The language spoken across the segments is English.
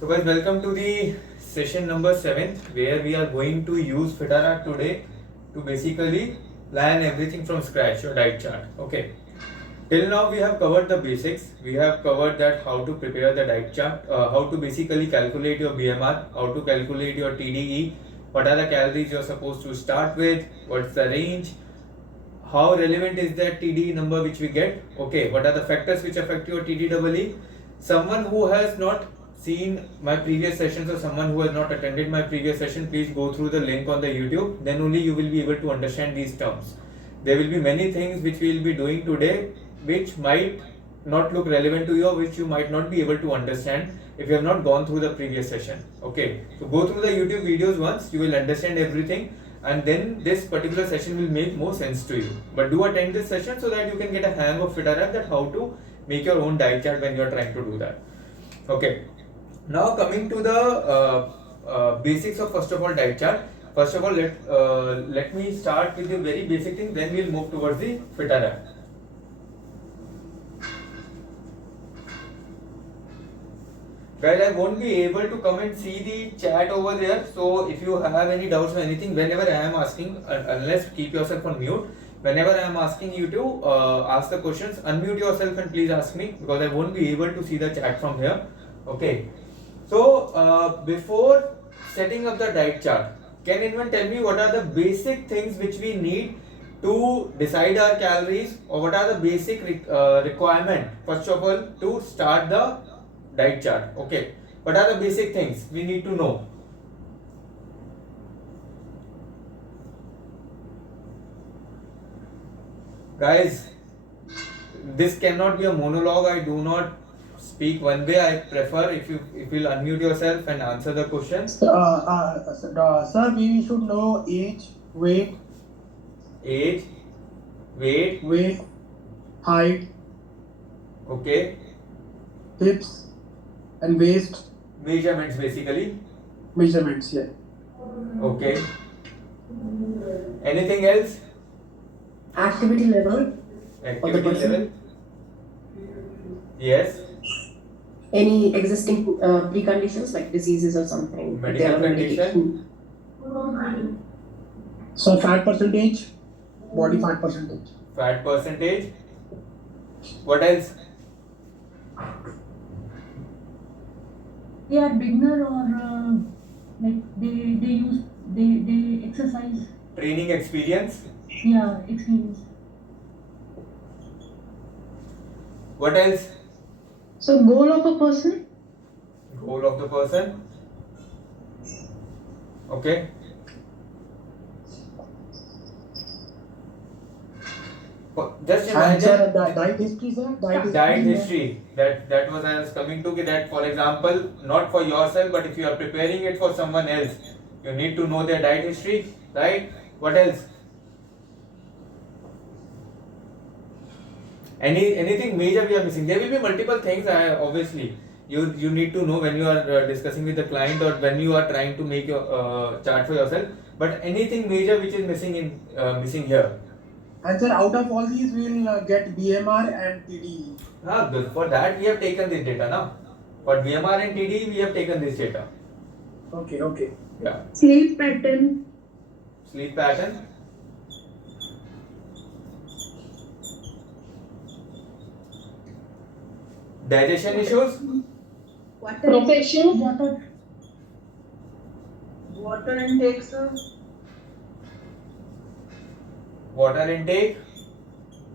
So guys, welcome to the session number 7 where we are going to use Fitara today to basically plan everything from scratch, your diet chart. Okay. Till now we have covered the basics. We have covered that how to prepare the diet chart, how to basically calculate your BMR, how to calculate your TDE, what are the calories you're supposed to start with, what's the range, how relevant is that TDE number which we get, okay, what are the factors which affect your TDEE. Someone who has not seen my previous sessions or someone who has not attended my previous session, please go through the link on the YouTube, then only you will be able to understand these terms. There will be many things which we will be doing today which might not look relevant to you or which you might not be able to understand if you have not gone through the previous session. Okay, so go through the YouTube videos once, you will understand everything, and then this particular session will make more sense to you. But do attend this session so that you can get a hang of Fitara, that how to make your own diet chart when you are trying to do that. Okay, now coming to the basics of first of all diet chart. First of all, let me start with the very basic thing, then we'll move towards the Fitara. Guys, I won't be able to come and see the chat over there. So if you have any doubts or anything, whenever I am asking, unless keep yourself on mute, whenever I am asking you to ask the questions, unmute yourself and please ask me, because I won't be able to see the chat from here. Okay. So before setting up the diet chart, can anyone tell me what are the basic things which we need to decide our calories, or what are the basic requirement first of all to start the diet chart? Okay, what are the basic things we need to know? Guys, this cannot be a monologue. I do not speak one way. I prefer if you'll unmute yourself and answer the questions. Sir, we should know age, weight, height, okay, hips, and waist measurements basically. measurements. Yeah. Okay. Anything else? Activity level. Activity person. level. Yes. Any existing preconditions like diseases or something. if they Medical are on condition. medication. So fat percentage, body fat percentage. Fat percentage. What else? They are beginner or like they exercise. Training experience. Yeah, experience. What else? So goal of a person. Goal of the person. Okay. Just And sir, imagine diet history, sir. diet history. That was I was coming to that. For example, not for yourself, but if you are preparing it for someone else, you need to know their diet history, right? What else? Anything major we are missing? There will be multiple things. Obviously, you need to know when you are discussing with the client or when you are trying to make your chart for yourself. But anything major which is missing here. And sir, out of all these, we will get BMR and TDE. For that we have taken this data now. For BMR and TDE we have taken this data. Okay. Yeah. Sleep pattern. Sleep pattern. Digestion issues. Profession. Water intake, sir. Water intake.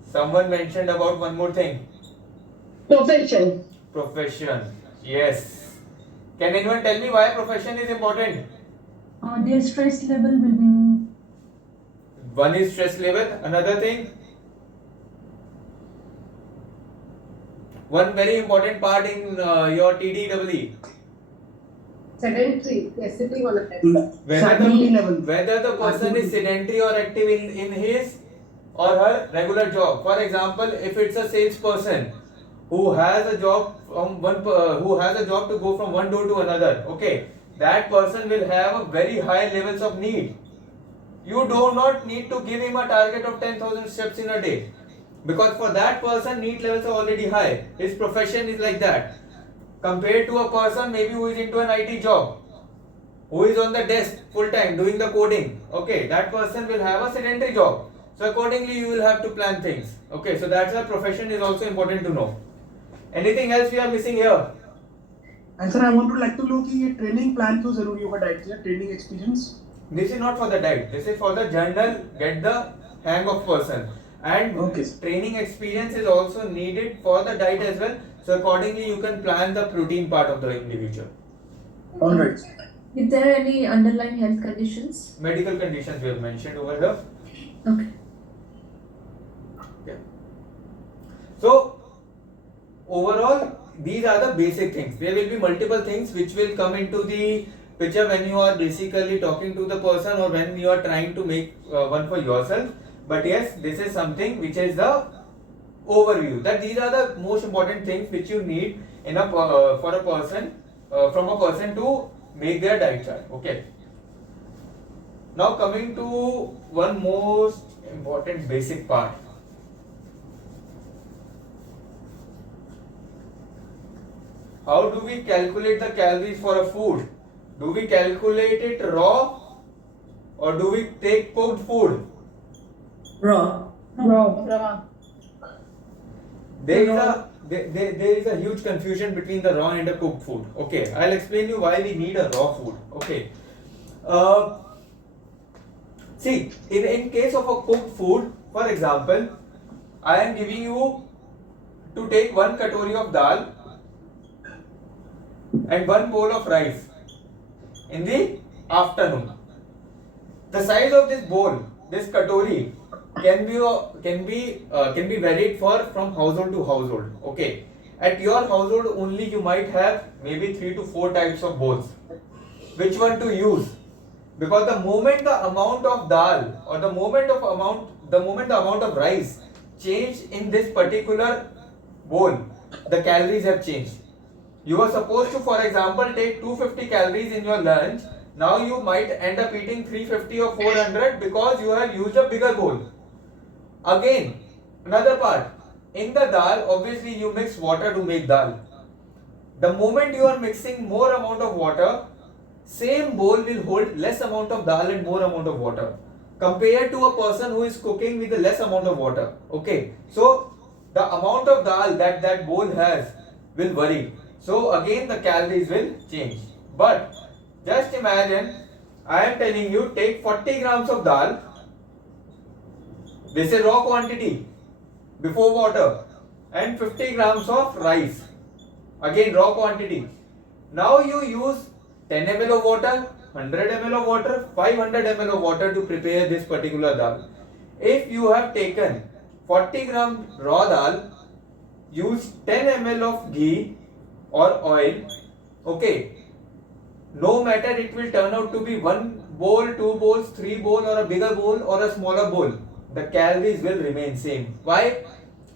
Someone mentioned about one more thing. Profession. Profession. Yes. Can anyone tell me why profession is important? Their stress level will be. One is stress level. Another thing. One very important part in your TDEE. Sedentary. Yes, sitting on a desk. Sedentary level. Whether the person is sedentary or active in his or her regular job. For example, if it's a salesperson who has a job who has a job to go from one door to another, okay, that person will have very high levels of need. You do not need to give him a target of 10,000 steps in a day, because for that person need levels are already high. His profession is like that. compared to a person maybe who is into an IT job, who is on the desk full time doing the coding. Okay, that person will have a sedentary job. So accordingly, you will have to plan things. Okay, so that's why profession is also important to know. Anything else we are missing here? And sir, I want to like to know कि ये training plan क्यों जरूरी होगा diet के लिए? Training experience. This is not for the diet. This is for the general get the hang of person. And Okay. training experience is also needed for the diet as well. So accordingly, you can plan the protein part of the individual. All right. If there are any underlying health conditions? Medical conditions we have mentioned over here. Okay. Yeah. So overall, these are the basic things. There will be multiple things which will come into the picture when you are basically talking to the person or when you are trying to make one for yourself. But yes, this is something which is the overview, that these are the most important things which you need in a for a person from a person to make their diet chart. Okay. Now coming to one most important basic part. How do we calculate the calories for a food? Do we calculate it raw or do we take cooked food? Raw. There is a huge confusion between the raw and the cooked food. Okay, I'll explain you why we need a raw food. Okay. See, in case of a cooked food, for example, I am giving you to take 1 katori of dal and 1 bowl of rice in the afternoon. The size of this bowl, this katori, can be varied from household to household. Okay, at your household only you might have maybe 3 to 4 types of bowls. Which one to use? Because the moment the amount of dal or the moment the amount of rice changed in this particular bowl, the calories have changed. You are supposed to, for example, take 250 calories in your lunch. Now you might end up eating 350 or 400 because you have used a bigger bowl. Again, another part. In the dal, obviously you mix water to make dal. The moment you are mixing more amount of water, same bowl will hold less amount of dal and more amount of water compared to a person who is cooking with a less amount of water. Okay, so the amount of dal that bowl has will vary. So again the calories will change. But just imagine I am telling you take 40 grams of dal. This is raw quantity before water, and 50 grams of rice. Again raw quantity. Now you use 10 ml of water, 100 ml of water, 500 ml of water to prepare this particular dal. If you have taken 40 gram raw dal, use 10 ml of ghee or oil. Okay, no matter it will turn out to be 1 bowl, 2 bowls, 3 bowl, or a bigger bowl or a smaller bowl, the calories will remain same. Why?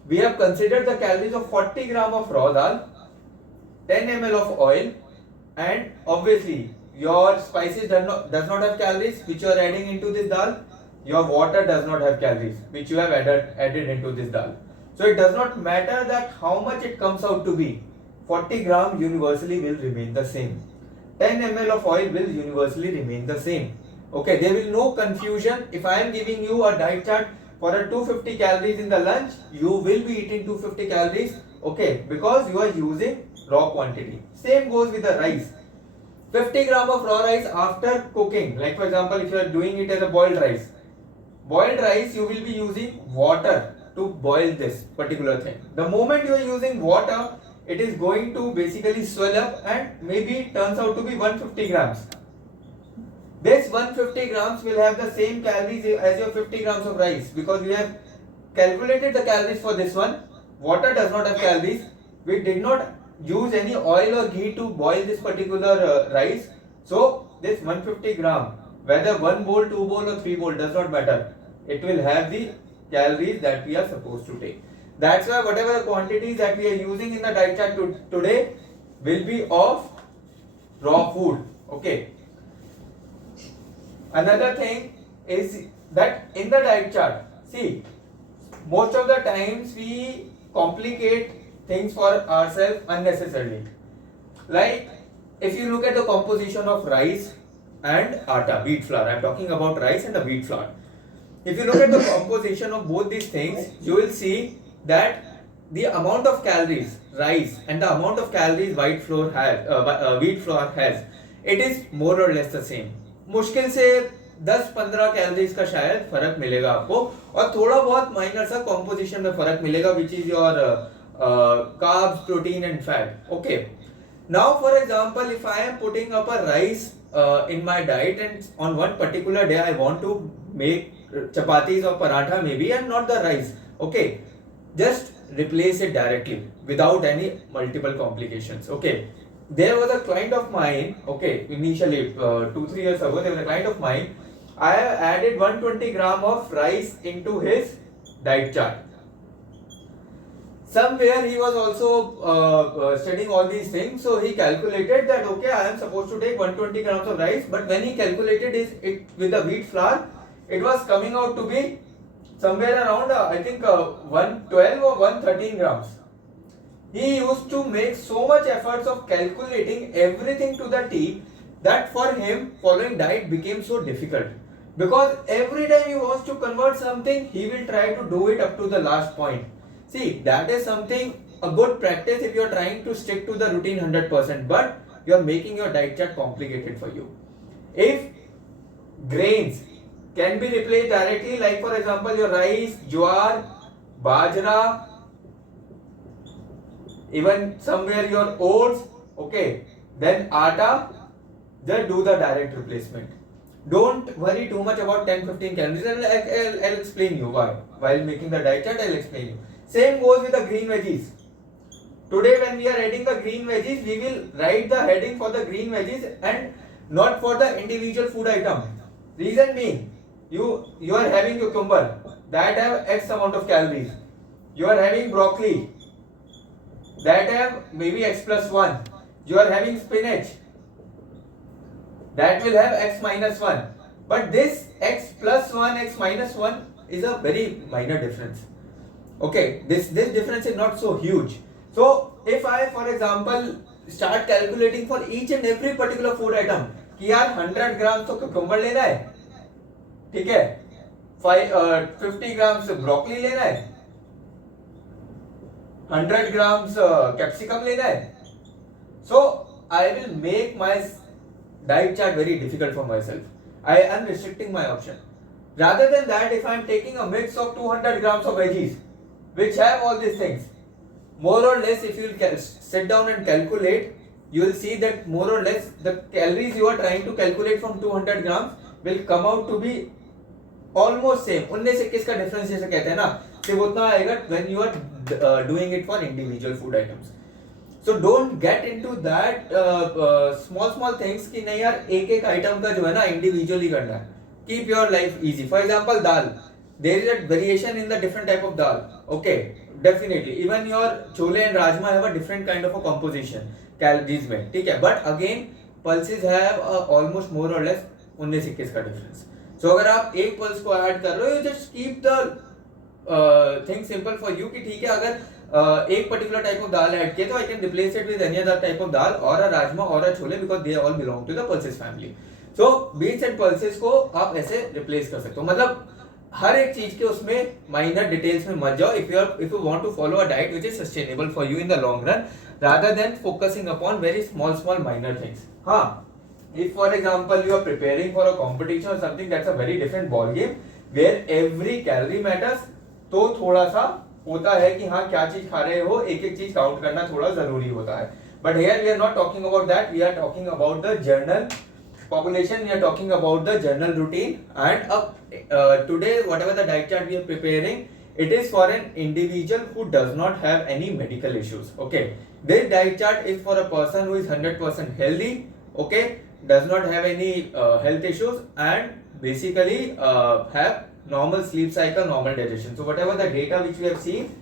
We have considered the calories of 40 gram of raw dal, 10 ml of oil, and obviously your spices does not have calories which you are adding into this dal. Your water does not have calories which you have added into this dal. So it does not matter that how much it comes out to be. 40 gram universally will remain the same. 10 ml of oil will universally remain the same. Okay, there will be no confusion. If I am giving you a diet chart for a 250 calories in the lunch, you will be eating 250 calories. Okay, because you are using raw quantity. Same goes with the rice. 50 gram of raw rice after cooking. Like for example, if you are doing it as a boiled rice. Boiled rice, you will be using water to boil this particular thing. The moment you are using water, it is going to basically swell up and maybe turns out to be 150 grams. This 150 grams will have the same calories as your 50 grams of rice because we have calculated the calories for this one. Water does not have calories. We did not use any oil or ghee to boil this particular rice. So this 150 gram, whether 1 bowl, 2 bowl or 3 bowl does not matter. It will have the calories that we are supposed to take. That's why whatever quantities that we are using in the diet chart today will be of raw food. Okay. Another thing is that in the diet chart, see, most of the times we complicate things for ourselves unnecessarily. Like if you look at the composition of rice and atta, wheat flour, I'm talking about rice and the wheat flour. If you look at the composition of both these things, you will see that the amount of calories rice and the amount of calories wheat flour has, it is more or less the same. मुश्किल से 10-15 calories का शायद फर्क मिलेगा आपको, और थोड़ा बहुत माइनर सा कॉम्पोजिशन में फर्क मिलेगा, which is your carbs, protein and fat. Okay. Now for example, if I am putting up a rice in my diet, and on one particular day I want to make chapatis or paratha maybe, and not the rice, okay, just replace it directly without any multiple complications. Okay, there was a client of mine, okay, initially 2-3 years ago, there was a client of mine. I have added 120 gram of rice into his diet chart. Somewhere he was also studying all these things, so he calculated that okay, I am supposed to take 120 grams of rice, but when he calculated it with the wheat flour, it was coming out to be somewhere around I think 112 or 113 grams. He used to make so much efforts of calculating everything to the T that for him following diet became so difficult, because every time he wants to convert something, he will try to do it up to the last point. See, that is something, a good practice if you are trying to stick to the routine 100%, but you are making your diet chart complicated for you. If grains can be replaced directly, like for example your rice, jowar, bajra, even somewhere your oats, okay, then atta, just do the direct replacement. Don't worry too much about 10-15 calories. I'll explain you why. While making the diet chart, I'll explain you. Same goes with the green veggies. Today when we are adding the green veggies, we will write the heading for the green veggies and not for the individual food item. Reason being, you are having cucumber that have X amount of calories. You are having broccoli that have maybe X plus 1. You are having spinach that will have X minus 1. But this X plus 1, X minus 1 is a very minor difference. Okay, this difference is not so huge. So if I, for example, start calculating for each and every particular food item कि यार 100 grams तो cucumber लेना है, ठीक है, 50 grams broccoli लेना है, 100 grams capsicum लेना है, so I will make my diet chart very difficult for myself. I am restricting my option. Rather than that, if I am taking a mix of 200 grams of veggies which have all these things, more or less if you sit down and calculate, you will see that more or less the calories you are trying to calculate from 200 grams will come out to be almost same. 19-21 का difference जैसे कहते हैं ना, सिर्फ उतना आएगा when you are doing it for individual food items. So don't get into that small things कि नहीं यार एक item का जो है ना individually करना है. Keep your life easy. For example, dal. There is a variation in the different type of dal. Okay, definitely. Even your chole and rajma have a different kind of a composition. Calories में, ठीक है. But again, pulses have almost more or less 19-21 का difference. So अगर आप एक pulse को add कर रहे हो, you just keep the thing simple for you कि ठीक है, अगर एक particular type of dal add किया तो I can replace it with any other type of dal or a rajma or a chole because they all belong to the pulses family. So beans and pulses को आप ऐसे replace कर सकते हो. मतलब हर एक चीज के उसमें माइनर डिटेल्स में मत जाओ if you want to follow a diet which is sustainable for you in the long run rather than focusing upon very small minor things. हाँ, if for example you are preparing for a competition or something, that's a very different ball game where every calorie matters. तो थोड़ा सा होता है कि हाँ क्या चीज खा रहे हो, एक एक चीज काउंट करना थोड़ा जरूरी होता है. But here we are not talking about that. We are talking about the general population. We are talking about the general routine, and today whatever the diet chart we are preparing, it is for an individual who does not have any medical issues. Okay, this diet chart is for a person who is 100% healthy, okay, does not have any health issues, and basically have normal sleep cycle, normal digestion. So whatever the data which we have seen,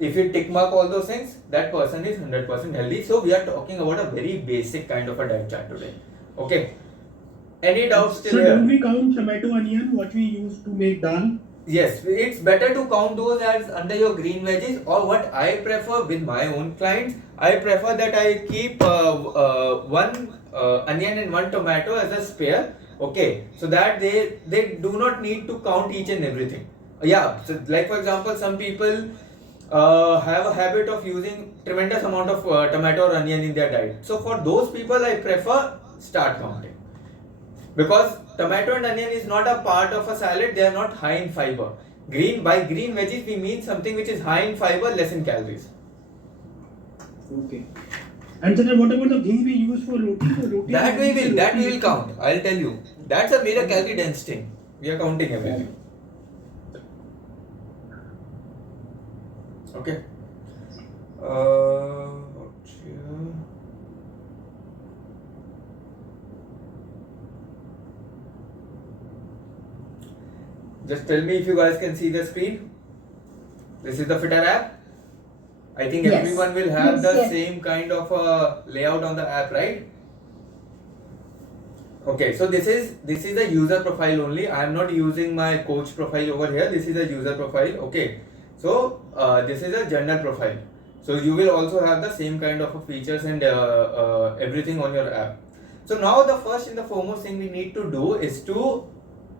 if you tick mark all those things, that person is 100% healthy. So we are talking about a very basic kind of a diet chart today. Okay, any doubts still So here? don't we count tomato, onion, what we use to make dal? Yes, it's better to count those as under your green veggies, or what I prefer with my own clients, I prefer that I keep one onion and one tomato as a spare, okay, so that they do not need to count each and everything. Yeah, so like for example, some people have a habit of using tremendous amount of tomato or onion in their diet. So for those people, I prefer start counting. Because tomato and onion is not a part of a salad, they are not high in fiber. By green veggies we mean something which is high in fiber, less in calories. Okay. And sir, what about the ghee we use for roti? So roti That we will count. I'll tell you. That's a very calorie dense thing. We are counting everything. Okay. What's here? Just tell me if you guys can see the screen. This is the Fitter app. I think Yes. everyone will have Yes, the yes. same kind of layout on the app, right? Okay, so this is a user profile only. I am not using my coach profile over here. This is a user profile. Okay, so this is a general profile. So you will also have the same kind of features and everything on your app. So now the first and the foremost thing we need to do is to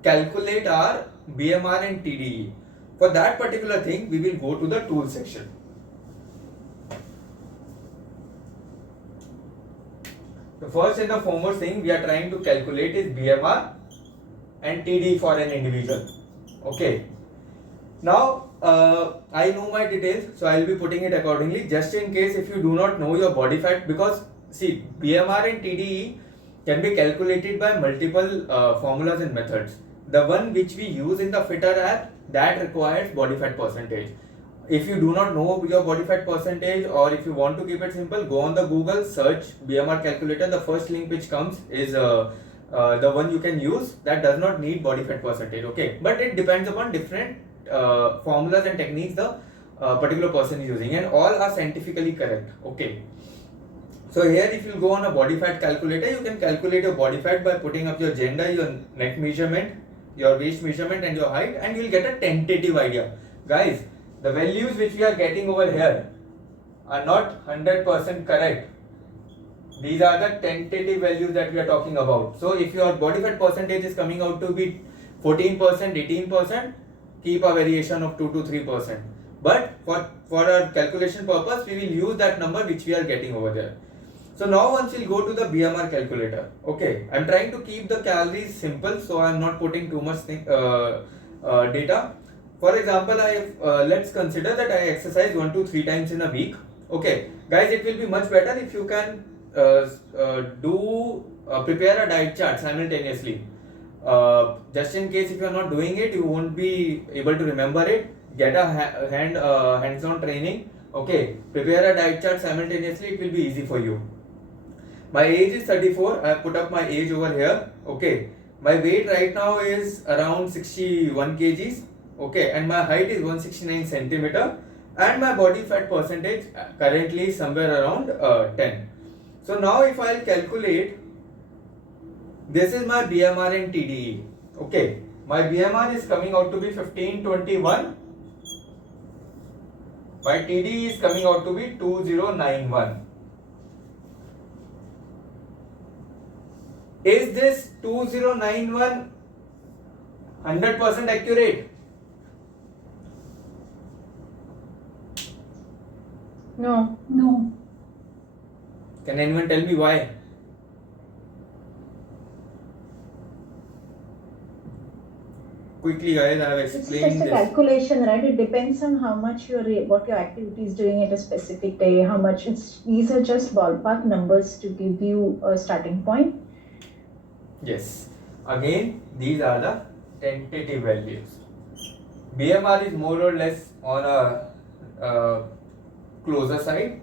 calculate our BMR and TDE. For that particular thing, we will go to the tool section. The first and the foremost thing we are trying to calculate is BMR and TDE for an individual. Okay. Now I know my details, so I will be putting it accordingly. Just in case if you do not know your body fat, because see, BMR and TDE can be calculated by multiple formulas and methods. The one which we use in the Fitter app, that requires body fat percentage. If you do not know your body fat percentage, or if you want to keep it simple, go on the Google, search BMR calculator. The first link which comes is the one you can use. That does not need body fat percentage, okay? But it depends upon different formulas and techniques the particular person is using, and all are scientifically correct, okay? So here if you go on a body fat calculator, you can calculate your body fat by putting up your gender, your neck measurement, your waist measurement and your height, and you will get a tentative idea. Guys, the values which we are getting over here are not 100% correct. These are the tentative values that we are talking about. So if your body fat percentage is coming out to be 14%, 18%, keep a variation of 2 to 3%. But for our calculation purpose, we will use that number which we are getting over there. So now once we'll go to the BMR calculator. Okay, I'm trying to keep the calories simple, so I'm not putting too much data. For example, let's consider that I exercise 1 to 3 times in a week. Okay, guys, it will be much better if you can prepare a diet chart simultaneously. Just in case if you are not doing it, you won't be able to remember it. Get a hands-on training. Okay, prepare a diet chart simultaneously. It will be easy for you. My age is 34. I have put up my age over here. Okay, my weight right now is around 61 kgs. Okay, and my height is 169 centimeter, and my body fat percentage currently is somewhere around 10. So now if I'll calculate, this is my BMR and TDE. Okay, my BMR is coming out to be 1521. My TDE is coming out to be 2091. Is this 2091 100% accurate? No. No. Can anyone tell me why? Quickly, guys, I have It's explained just a this. calculation, right? It depends on how much what your activity is doing at a specific day, how much these are just ballpark numbers to give you a starting point. Yes. Again, these are the tentative values. BMR is more or less on a closer side.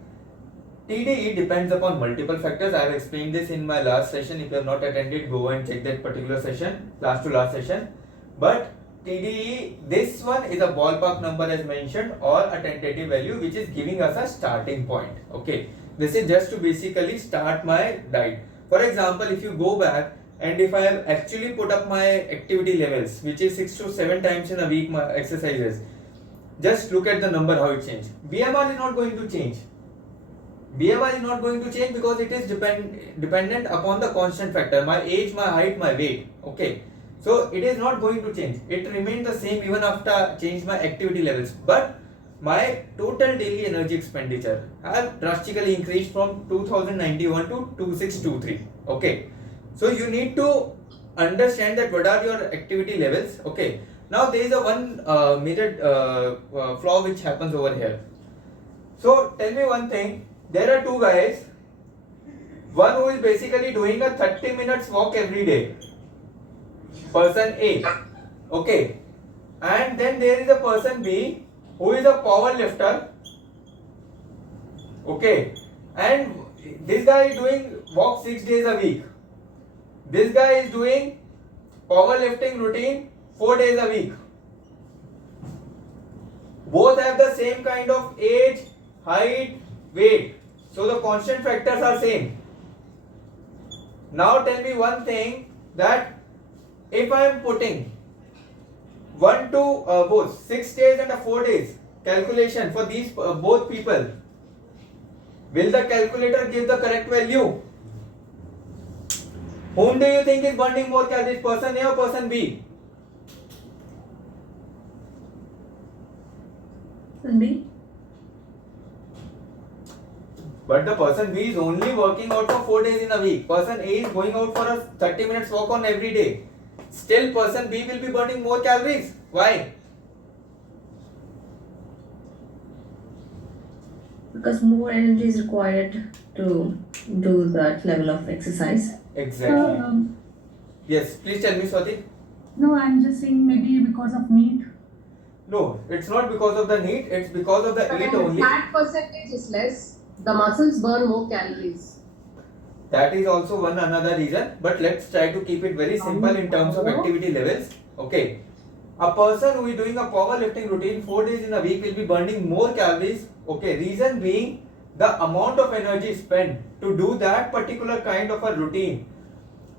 TDE depends upon multiple factors. I have explained this in my last session. If you have not attended, go and check that particular session, last to last session. But TDE, this one is a ballpark number as mentioned, or a tentative value which is giving us a starting point. Okay, this is just to basically start my diet. For example, if you go back, and if I have actually put up my activity levels, which is 6 to 7 times in a week, my exercises, just look at the number how it changed. BMR is not going to change. BMR is not going to change because it is dependent upon the constant factor, my age, my height, my weight. Okay, so it is not going to change. It remains the same even after I change my activity levels. But my total daily energy expenditure have drastically increased from 2091 to 2623. Okay, so you need to understand that what are your activity levels. Okay, now there is a one major flaw which happens over here. So tell me one thing, there are two guys, one who is basically doing a 30 minutes walk every day, person A, okay, and then there is a person B who is a power lifter, okay, and this guy is doing walk 6 days a week, this guy is doing power lifting routine 4 days a week. Both have the same kind of age, height, weight, so the constant factors are same. Now tell me one thing, that if I am putting 1 to both 6 days and 4 days calculation for these both people, will the calculator give the correct value? Whom do you think is burning more calories, person A or person B? B. But the person B is only working out for 4 days in a week. Person A is going out for a 30 minutes walk on every day. Still person B will be burning more calories. Why? Because more energy is required to do that level of exercise. Exactly. So, Yes, please tell me, Swati. no, I'm just saying maybe because of need. No, it's not because of the need, it's because of the But eat when only. the fat percentage is less, the muscles burn more calories. That is also one another reason, but let's try to keep it very simple in terms of activity levels. Okay, a person who is doing a powerlifting routine 4 days in a week will be burning more calories. Okay, reason being the amount of energy spent to do that particular kind of a routine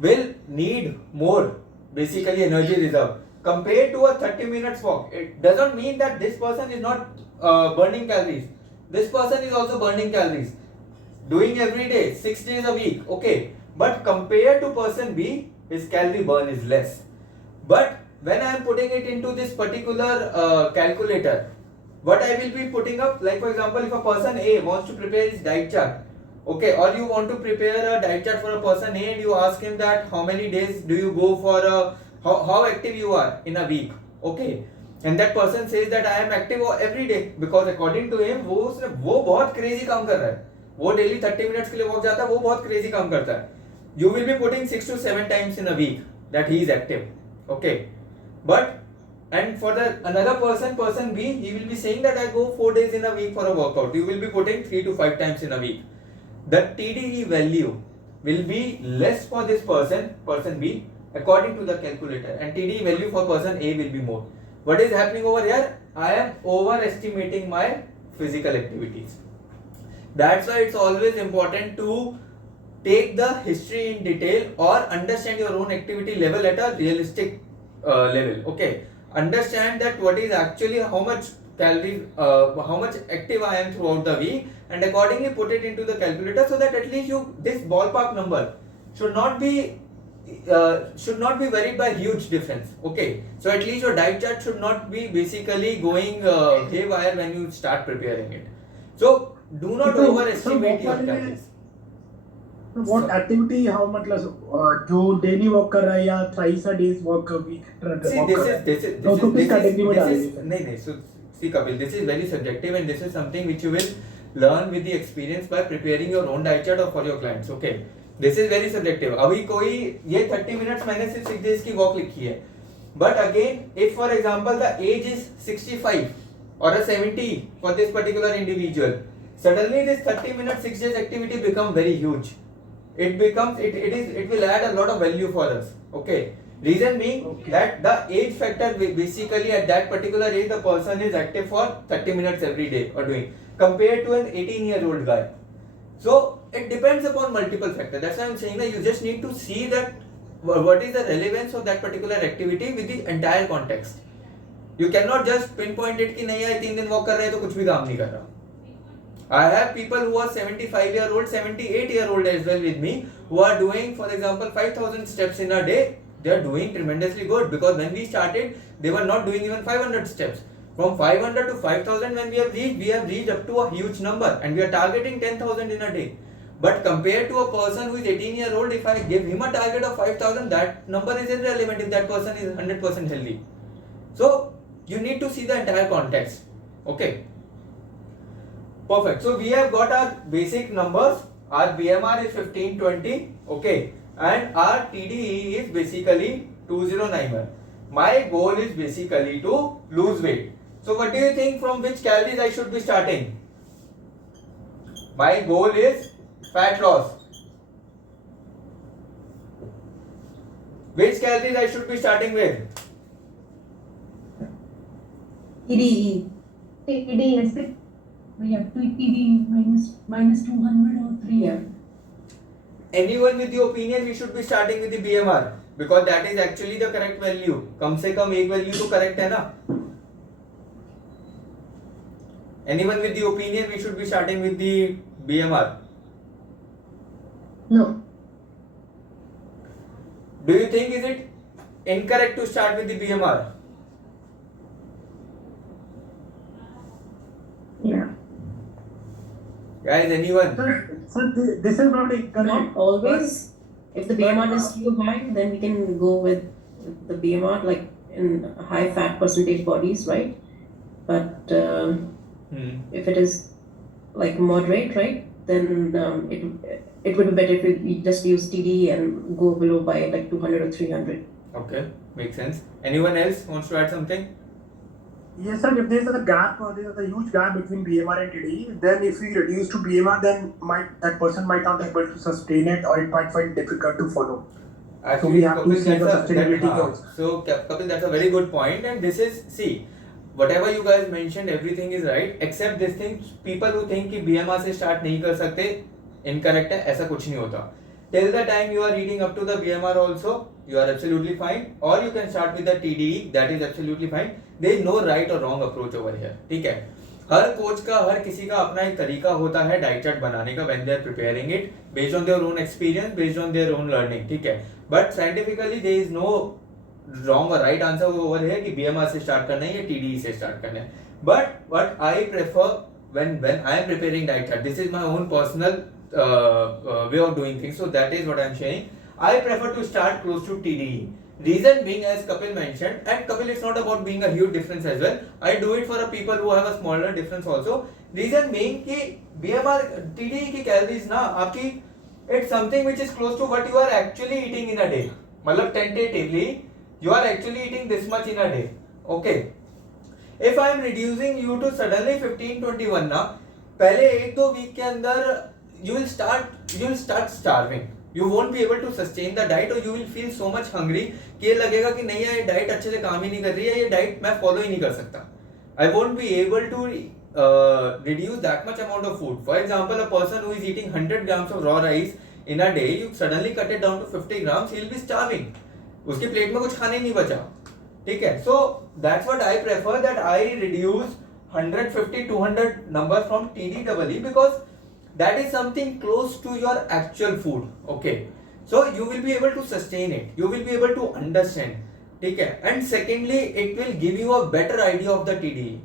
will need more basically energy reserve compared to a 30 minutes walk. It doesn't mean that this person is not burning calories. This person is also burning calories, doing every day 6 days a week. Okay, but compared to person B, his calorie burn is less. But when I am putting it into this particular calculator, what I will be putting up, like for example, if a person A wants to prepare his diet chart, okay, or you want to prepare a diet chart for a person A and you ask him that how many days do you go for how active you are in a week, okay, and that person says that I am active every day because according to him वो बहुत crazy काम कर रहा है, वो daily 30 minutes के लिए walk जाता है, वो बहुत crazy काम करता है. You will be putting 6 to 7 times in a week that he is active, okay, but and for the another person B, he will be saying that I go 4 days in a week for a workout. You will be putting 3 to 5 times in a week. The TDE value will be less for this person B, according to the calculator, and TDE value for person A will be more. What is happening over here? I am overestimating my physical activities. That's why it's always important to take the history in detail or understand your own activity level at a realistic level. Okay, understand that what is actually how much calories, how much active I am throughout the week, and accordingly put it into the calculator so that at least this ballpark number should not be varied by huge difference. Okay, so at least your diet chart should not be basically going haywire when you start preparing it. So do not overestimate your calories. What activity, how मतलब जो daily walk कर रहा है या thrice a days walk a week See, this is so see Kapil, this is very subjective and this is something which you will learn with the experience by preparing your own diet chart or for your clients. Okay, this is very subjective. अभी कोई ये 30 minutes मैंने सिर्फ 6 days की walk लिखी है, but again if for example the age is 65 or a 70 for this particular individual, suddenly this 30 minutes 6 days activity become very huge. It will add a lot of value for us. Okay, reason being that the age factor basically at that particular age the person is active for 30 minutes every day or doing compared to an 18-year-old guy. So it depends upon multiple factors. That's why I'm saying that you just need to see that what is the relevance of that particular activity with the entire context. You cannot just pinpoint it कि नहीं यार 3 दिन walk कर रहे हैं तो कुछ भी काम नहीं कर रहा. I have people who are 75-year-old, 78-year-old as well with me who are doing, for example, 5,000 steps in a day. They are doing tremendously good because when we started, they were not doing even 500 steps. From 500 to 5,000 when we have reached up to a huge number and we are targeting 10,000 in a day. But compared to a person who is 18-year-old, if I give him a target of 5,000, that number is irrelevant if that person is 100% healthy. So you need to see the entire context. Okay. Perfect. So we have got our basic numbers. Our BMR is 1520. Okay. And our TDE is basically 2091. My goal is basically to lose weight. So what do you think from which calories I should be starting? My goal is fat loss. Which calories I should be starting with? TDE. TD is the We have to TD minus 200 or 300. Yeah. Anyone with the opinion we should be starting with the BMR because that is actually the correct value. कम से कम एक value तो correct है ना? Anyone with the opinion we should be starting with the BMR? No. Do you think is it incorrect to start with the BMR? Yeah. Guys, anyone? Sir, this is not incorrect. Not always. If the BMR is too high, then we can go with the BMR like in high fat percentage bodies, right? But if it is like moderate, right, then it would be better if we just use TD and go below by like 200 or 300. Okay, makes sense. Anyone else wants to add something? Yes, sir. If there is a gap, there is a huge gap between BMR and TDE, then if we reduce to BMR, then that person might not be able to sustain it, or it might find difficult to follow. So we have to see the sustainability goals. So Kapil, that's a very good point, and this is whatever you guys mentioned, everything is right except this thing. People who think कि BMR से start नहीं कर सकते, incorrect है. ऐसा कुछ नहीं होता. Till the time you are reading up to the BMR also, you are absolutely fine, or you can start with the TDE, that is absolutely fine. There is no right or wrong approach over here. ठीक है. हर coach का, हर किसी का अपना एक तरीका होता है डाइट चार्ट बनाने का when they are preparing it based on their own experience, based on their own learning. ठीक है. But scientifically there is no wrong or right answer over here कि BMR से start करना है या TDE से start करना है. But what I prefer when I am preparing diet chart, this is my own personal way of doing things. So that is what I am sharing. I prefer to start close to TDE. Reason being, as Kapil mentioned, and Kapil, it's not about being a huge difference as well. I do it for a people who have a smaller difference also. Reason being कि BMR TDE की calories ना आपकी it's something which is close to what you are actually eating in a day. मतलब tentatively you are actually eating this much in a day. Okay. If I am reducing you to suddenly 15-21 ना, पहले 1-2 week के अंदर you will start starving. You won't be able to sustain the diet, or you will feel so much hungry कि ये लगेगा कि नहीं यार ये डाइट अच्छे से काम ही नहीं कर रही है, ये डाइट मैं फॉलो ही नहीं कर सकता. I won't be able to reduce that much amount of food. For example, a person who is eating 100 grams of raw rice in a day, you suddenly cut it down to 50 grams, he will be starving. उसके plate में कुछ खाने ही नहीं बचा. ठीक है. So that's what I prefer, that I reduce 150-200 number from TDEE because that is something close to your actual food. Okay. So you will be able to sustain it. You will be able to understand. Okay. And secondly, it will give you a better idea of the TDE.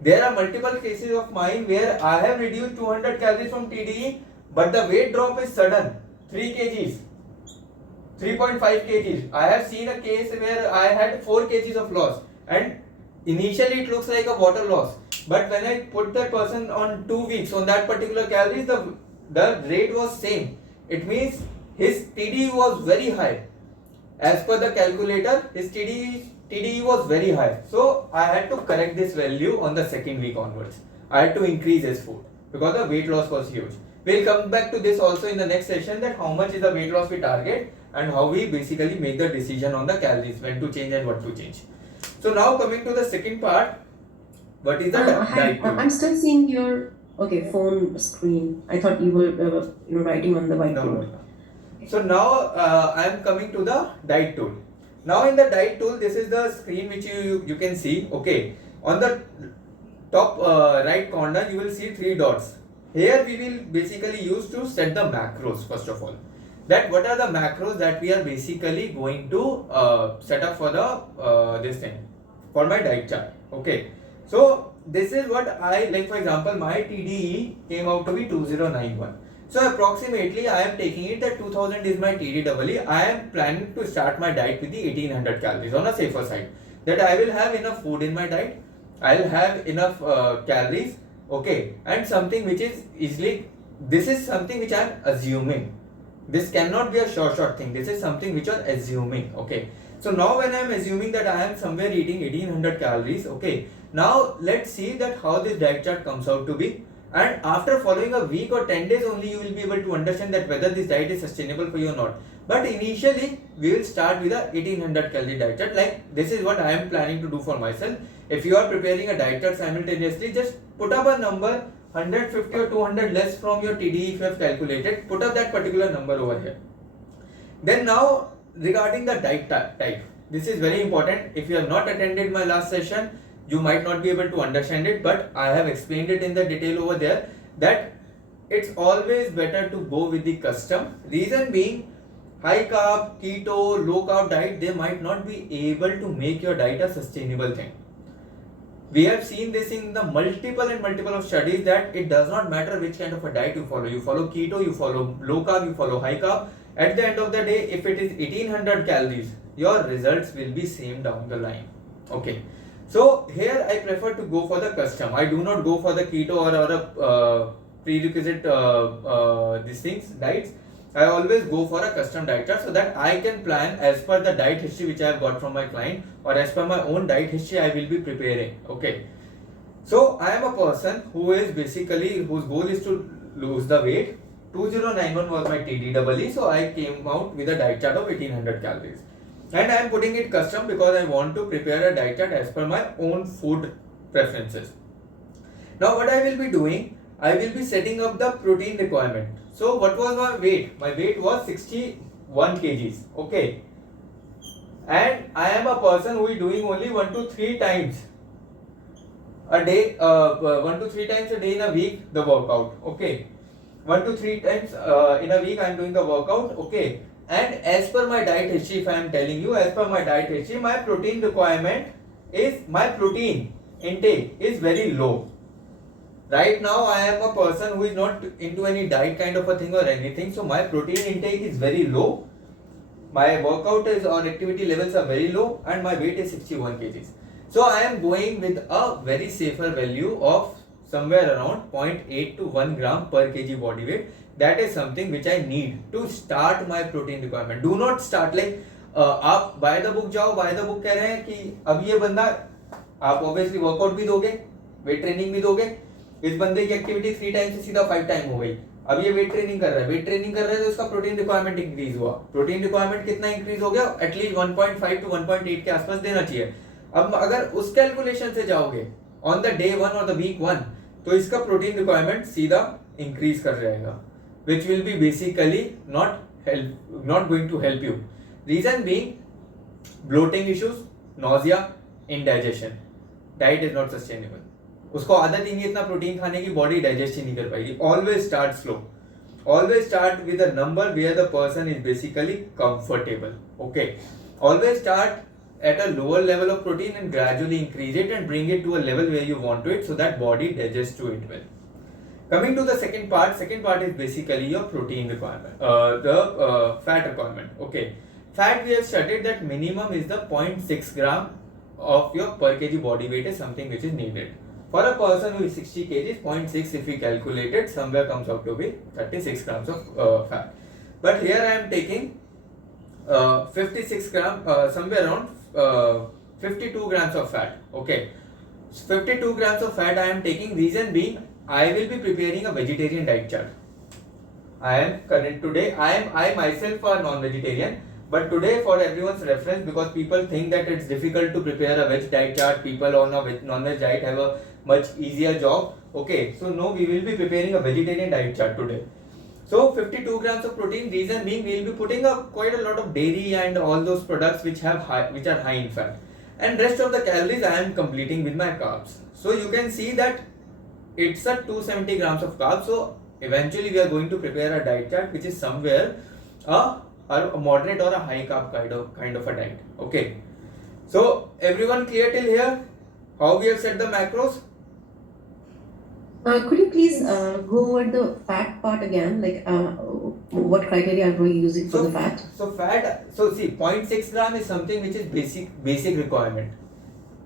There are multiple cases of mine where I have reduced 200 calories from TDE, but the weight drop is sudden. 3 kgs. 3.5 kgs. I have seen a case where I had 4 kgs of loss, and initially it looks like a water loss. But when I put that person on 2 weeks on that particular calories, the rate was same. It means his TDE was very high. As per the calculator, his TDE was very high. So I had to correct this value on the second week onwards. I had to increase his food because the weight loss was huge. We'll come back to this also in the next session, that how much is the weight loss we target and how we basically make the decision on the calories, when to change and what to change. So now coming to the second part. What is the diet? I'm still seeing your phone screen. I thought you were writing on the whiteboard. No. So now I am coming to the diet tool. Now in the diet tool, this is the screen which you can see. Okay, on the top right corner you will see 3 dots. Here we will basically use to set the macros. First of all, that what are the macros that we are basically going to set up for the this thing for my diet chart. Okay, so this is what I like. For example, my TDE came out to be 2091. So approximately I am taking it that 2000 is my TDEE. I am planning to start my diet with the 1800 calories on a safer side. That I will have enough food in my diet. I will have enough calories. Okay, and something which is easily, this is something which I am assuming. This cannot be a short thing. This is something which you are assuming. Okay, so now when I am assuming that I am somewhere eating 1800 calories. Okay, now let's see that how this diet chart comes out to be. And after following a week or 10 days only, you will be able to understand that whether this diet is sustainable for you or not. But initially, we will start with a 1800 calorie diet chart. Like this is what I am planning to do for myself. If you are preparing a diet chart simultaneously, just put up a number 150 or 200 less from your TDE if you have calculated. Put up that particular number over here. Then now regarding the diet type, this is very important. If you have not attended my last session, you might not be able to understand it, but I have explained it in the detail over there that it's always better to go with the custom. Reason being, high carb, keto, low carb diet, they might not be able to make your diet a sustainable thing. We have seen this in the multiple of studies that it does not matter which kind of a diet you follow. You follow keto, you follow low carb, you follow high carb. At the end of the day, if it is 1800 calories, your results will be same down the line. Okay. So here I prefer to go for the custom. I do not go for the keto or a prerequisite these things diets. I always go for a custom diet chart so that I can plan as per the diet history which I have got from my client, or as per my own diet history I will be preparing. Okay. So I am a person who is basically, whose goal is to lose the weight. 2091 was my TDEE, so I came out with a diet chart of 1800 calories. And I am putting it custom because I want to prepare a diet chart as per my own food preferences. Now what I will be doing, I will be setting up the protein requirement. So what was my weight? My weight was 61 kgs. Okay. And I am a person who is doing only 1 to 3 times a day, 1 to 3 times a day in a week the workout. Okay. 1 to 3 times in a week I am doing the workout. Okay. And as per my diet history, if I am telling you, as per my diet history, my protein requirement is, my protein intake is very low. Right now I am a person who is not into any diet kind of a thing or anything, so my protein intake is very low. My workout is, or activity levels are very low, and my weight is 61 kgs. So I am going with a very safer value of somewhere around 0.8 to 1 gram per kg body weight. That is something which I need to start my protein requirement. Do not start like आप by the book जाओ, by the book कह रहे हैं कि अब ये बंदा, आप ऑब्वियसली वर्कआउट भी दोगे, वेट ट्रेनिंग भी दोगे, इस बंदे की एक्टिविटी 3 टाइम से सीधा 5 टाइम हो गई, अब ये वेट ट्रेनिंग कर रहा है, वेट ट्रेनिंग कर रहा है तो उसका प्रोटीन रिक्वायरमेंट इंक्रीज हुआ, प्रोटीन रिक्वायरमेंट कितना इंक्रीज हो गया, एटलीस्ट 1.5 टू 1.8 के आसपास देना चाहिए. अब अगर उस कैलकुलेशन से जाओगे ऑन द डे 1 और द वीक 1, तो इसका प्रोटीन रिक्वायरमेंट सीधा इंक्रीज कर जाएगा, which will be basically not going to help you. Reason being, bloating issues, nausea, indigestion. Diet is not sustainable. उसको आदत ही नहीं इतना प्रोटीन खाने की, बॉडी डाइजेस्ट ही नहीं कर पाएगी. Always start slow. Always start with a number where the person is basically comfortable. Okay. Always start at a lower level of protein and gradually increase it and bring it to a level where you want it so that body digests to it well. Coming to the second part is basically your protein requirement, the fat requirement. Okay, fat, we have studied that minimum is the 0.6 gram of your per kg body weight is something which is needed. For a person who is 60 kg, 0.6 if we calculate it, somewhere comes out to be 36 grams of fat. But here I am taking 56 gram, somewhere around 52 grams of fat. Okay, so 52 grams of fat I am taking, reason being, I will be preparing a vegetarian diet chart. I myself are non-vegetarian, but today for everyone's reference, because people think that it's difficult to prepare a veg diet chart, people on a non-veg diet have a much easier job. Okay, so no, we will be preparing a vegetarian diet chart today. So 52 grams of protein, reason being we'll be putting up quite a lot of dairy and all those products which are high in fat, and rest of the calories I am completing with my carbs. So you can see that it's a 270 grams of carbs. So eventually we are going to prepare a diet chart which is somewhere a moderate or a high carb kind of a diet. Okay, so everyone clear till here how we have set the macros? Could you please go over the fat part again? Like, what criteria are we using for the fat? So see, 0.6 gram is something which is basic requirement.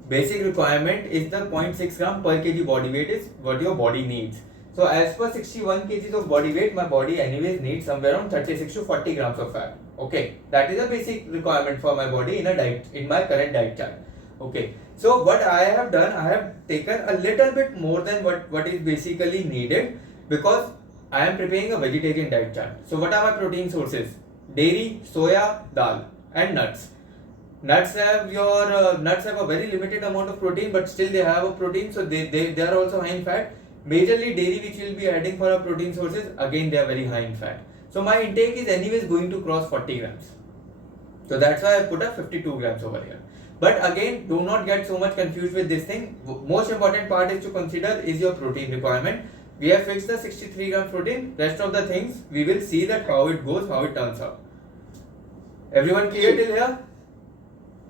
Basic requirement is the 0.6 gram per kg body weight is what your body needs. So as per 61 kgs of body weight, my body anyways needs somewhere around 36 to 40 grams of fat. Okay, that is a basic requirement for my body in my current diet chart. Okay, so what I have done, I have taken a little bit more than what is basically needed, because I am preparing a vegetarian diet chart. So what are my protein sources? Dairy, soya, dal and nuts. Nuts have a very limited amount of protein, but still they have a protein, so they are also high in fat. Majorly dairy, which we will be adding for our protein sources, again they are very high in fat. So my intake is anyways going to cross 40 grams. So that's why I put a 52 grams over here. But again, do not get so much confused with this thing. Most important part is to consider is your protein requirement. We have fixed the 63 gram protein. Rest of the things we will see that how it goes, how it turns out. Everyone clear till here?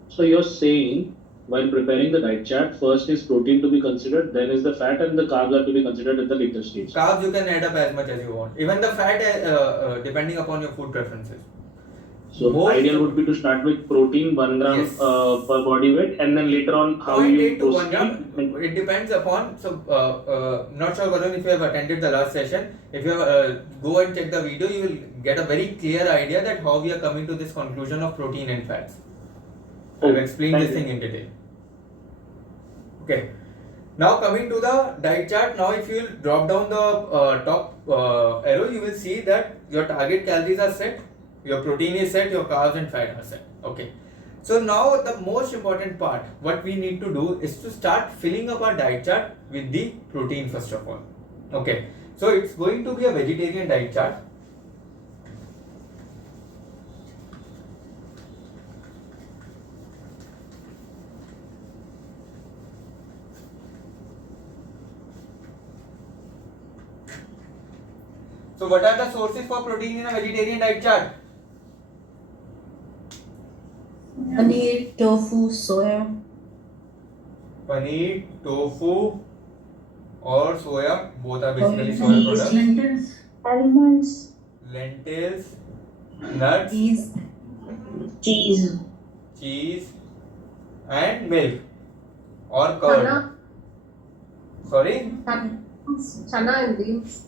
So you're saying while preparing the diet chart, first is protein to be considered, then is the fat, and the carbs are to be considered at the later stage. Carbs you can add up as much as you want. Even the fat, depending upon your food preferences. So ideal would be to start with protein 1 gram Yes. per body weight, and then later on how 0.8 you to 1 proceed. gram. It depends upon. So not sure Varun if you have attended the last session. If you have, go and check the video, you will get a very clear idea that how we are coming to this conclusion of protein and fats. I will explain Thank this you. thing in detail. Okay. Now coming to the diet chart. Now if you drop down the top arrow, you will see that your target calories are set, your protein is set, your carbs and fat are set. Okay. So now the most important part, what we need to do is to start filling up our diet chart with the protein first of all. Okay. So it's going to be a vegetarian diet chart. So what are the sources for protein in a vegetarian diet chart? Paneer, tofu, soya. Paneer, tofu or soya, both are basically Oil, soya These products. lentils. Almonds, Lentils, nuts, Cheese. cheese and milk or curd. Chana, Sorry? chana and beans.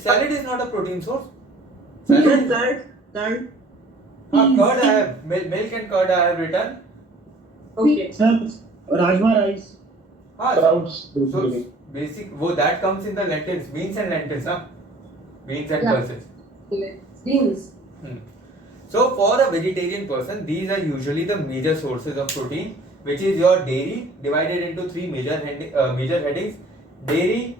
Salad is not a protein source. Curd. Curd I have, milk and curd I have written. Okay. Sir, Rajma rice. Sprouts, So basically. that comes in the lentils, beans and lentils, huh? Beans and Yeah. pulses. Beans. So for a vegetarian person, these are usually the major sources of protein, which is your dairy divided into three major headings: dairy,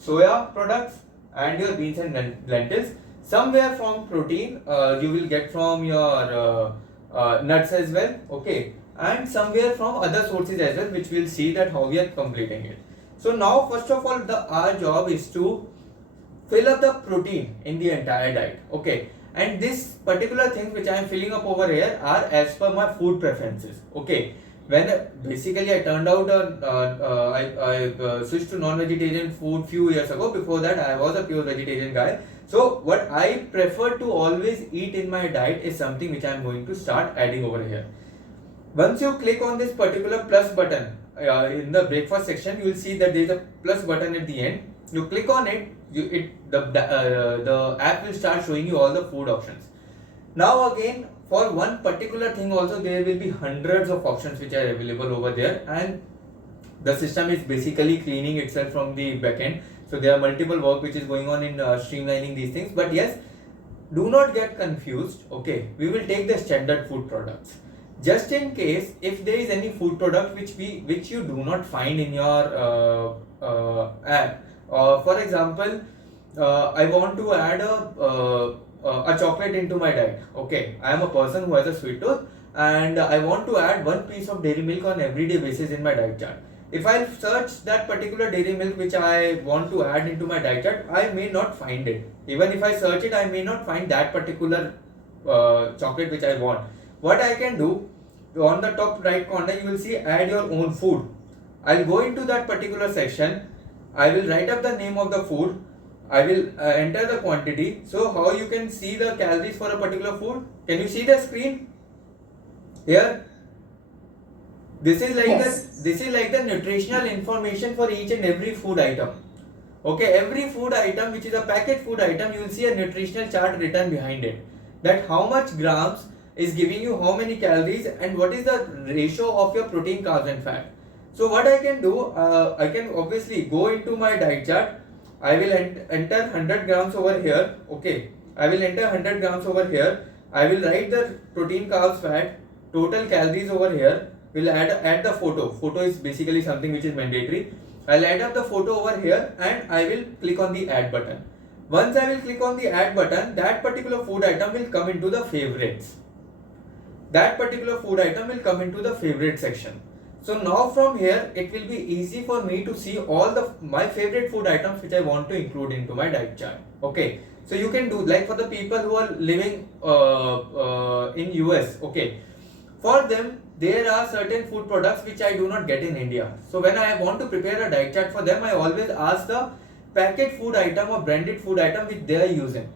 soya products, and your beans and lentils. Somewhere from protein you will get from your nuts as well, okay, and somewhere from other sources as well, which we'll see that how we are completing it. So now first of all, our job is to fill up the protein in the entire diet, okay, and this particular thing which I am filling up over here are as per my food preferences, okay. When basically I turned out I switched to non-vegetarian food few years ago. Before that I was a pure vegetarian guy. So what I prefer to always eat in my diet is something which I am going to start adding over here. Once you click on this particular plus button in the breakfast section, you will see that there is a plus button at the end. You click on it, the app will start showing you all the food options. Now again, for one particular thing also, there will be hundreds of options which are available over there, and the system is basically cleaning itself from the backend. So there are multiple work which is going on in streamlining these things. But yes, do not get confused. Okay, we will take the standard food products. Just in case if there is any food product which you do not find in your app, for example, I want to add a chocolate into my diet. Okay, I am a person who has a sweet tooth, and I want to add one piece of dairy milk on everyday basis in my diet chart. If I search that particular dairy milk which I want to add into my diet chart, I may not find it. Even if I search it, I may not find that particular chocolate which I want. What I can do, on the top right corner you will see add your own food. I'll go into that particular section. I will write up the name of the food. I will enter the quantity. So how you can see the calories for a particular food? Can you see the screen here? This is like the nutritional information for each and every food item. Okay, every food item which is a packet food item, you will see a nutritional chart written behind it. That how much grams is giving you how many calories and what is the ratio of your protein, carbs and fat. So what I can do, I can obviously go into my diet chart. I will enter 100 grams over here. Okay, I will enter 100 grams over here. I will write the protein, carbs, fat, total calories over here. We'll add the photo. Photo is basically something which is mandatory. I'll add up the photo over here and I will click on the add button. Once I will click on the add button, that particular food item will come into the favorites. That particular food item will come into the favorite section. So now from here, it will be easy for me to see all my favorite food items which I want to include into my diet chart. Okay. So you can do like for the people who are living in US. Okay. For them, there are certain food products which I do not get in India. So when I want to prepare a diet chart for them, I always ask the packet food item or branded food item which they are using.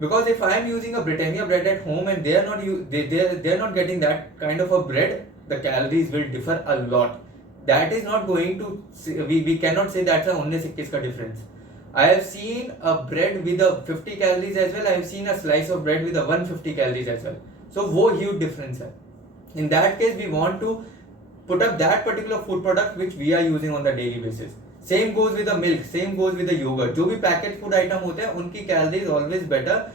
Because if I am using a Britannia bread at home and they are not getting that kind of a bread, the calories will differ a lot. That is not going to, we cannot say that's the only difference. I have seen a bread with a 50 calories as well. I have seen a slice of bread with a 150 calories as well. So वो huge difference है. In that case, we want to put up that particular food product which we are using on the daily basis. Same goes with the milk, same goes with the yogurt. जो भी packet food item होते हैं, उनकी calories always better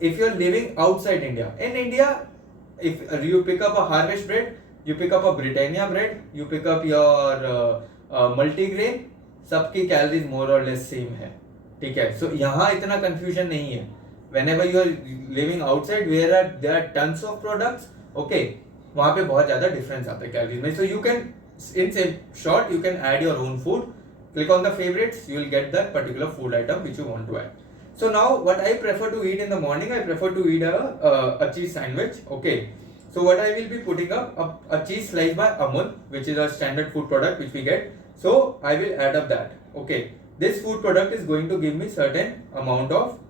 if you are living outside India. In India, if you pick up a Harvest bread, you pick up a Britannia bread, you pick up your multigrain, सबकी calories more or less same है. ठीक है? So यहाँ इतना confusion नहीं है. Whenever you are living outside, where there are tons of products, okay, वहाँ पे बहुत ज़्यादा difference आता है calories में. So you can, in short, you can add your own food. Click on the favorites, you will get that particular food item which you want to add. So now what I prefer to eat in the morning, I prefer to eat a cheese sandwich. Okay. So what I will be putting up a cheese slice by Amul, which is a standard food product which we get. So I will add up that. Okay. This food product is going to give me certain amount of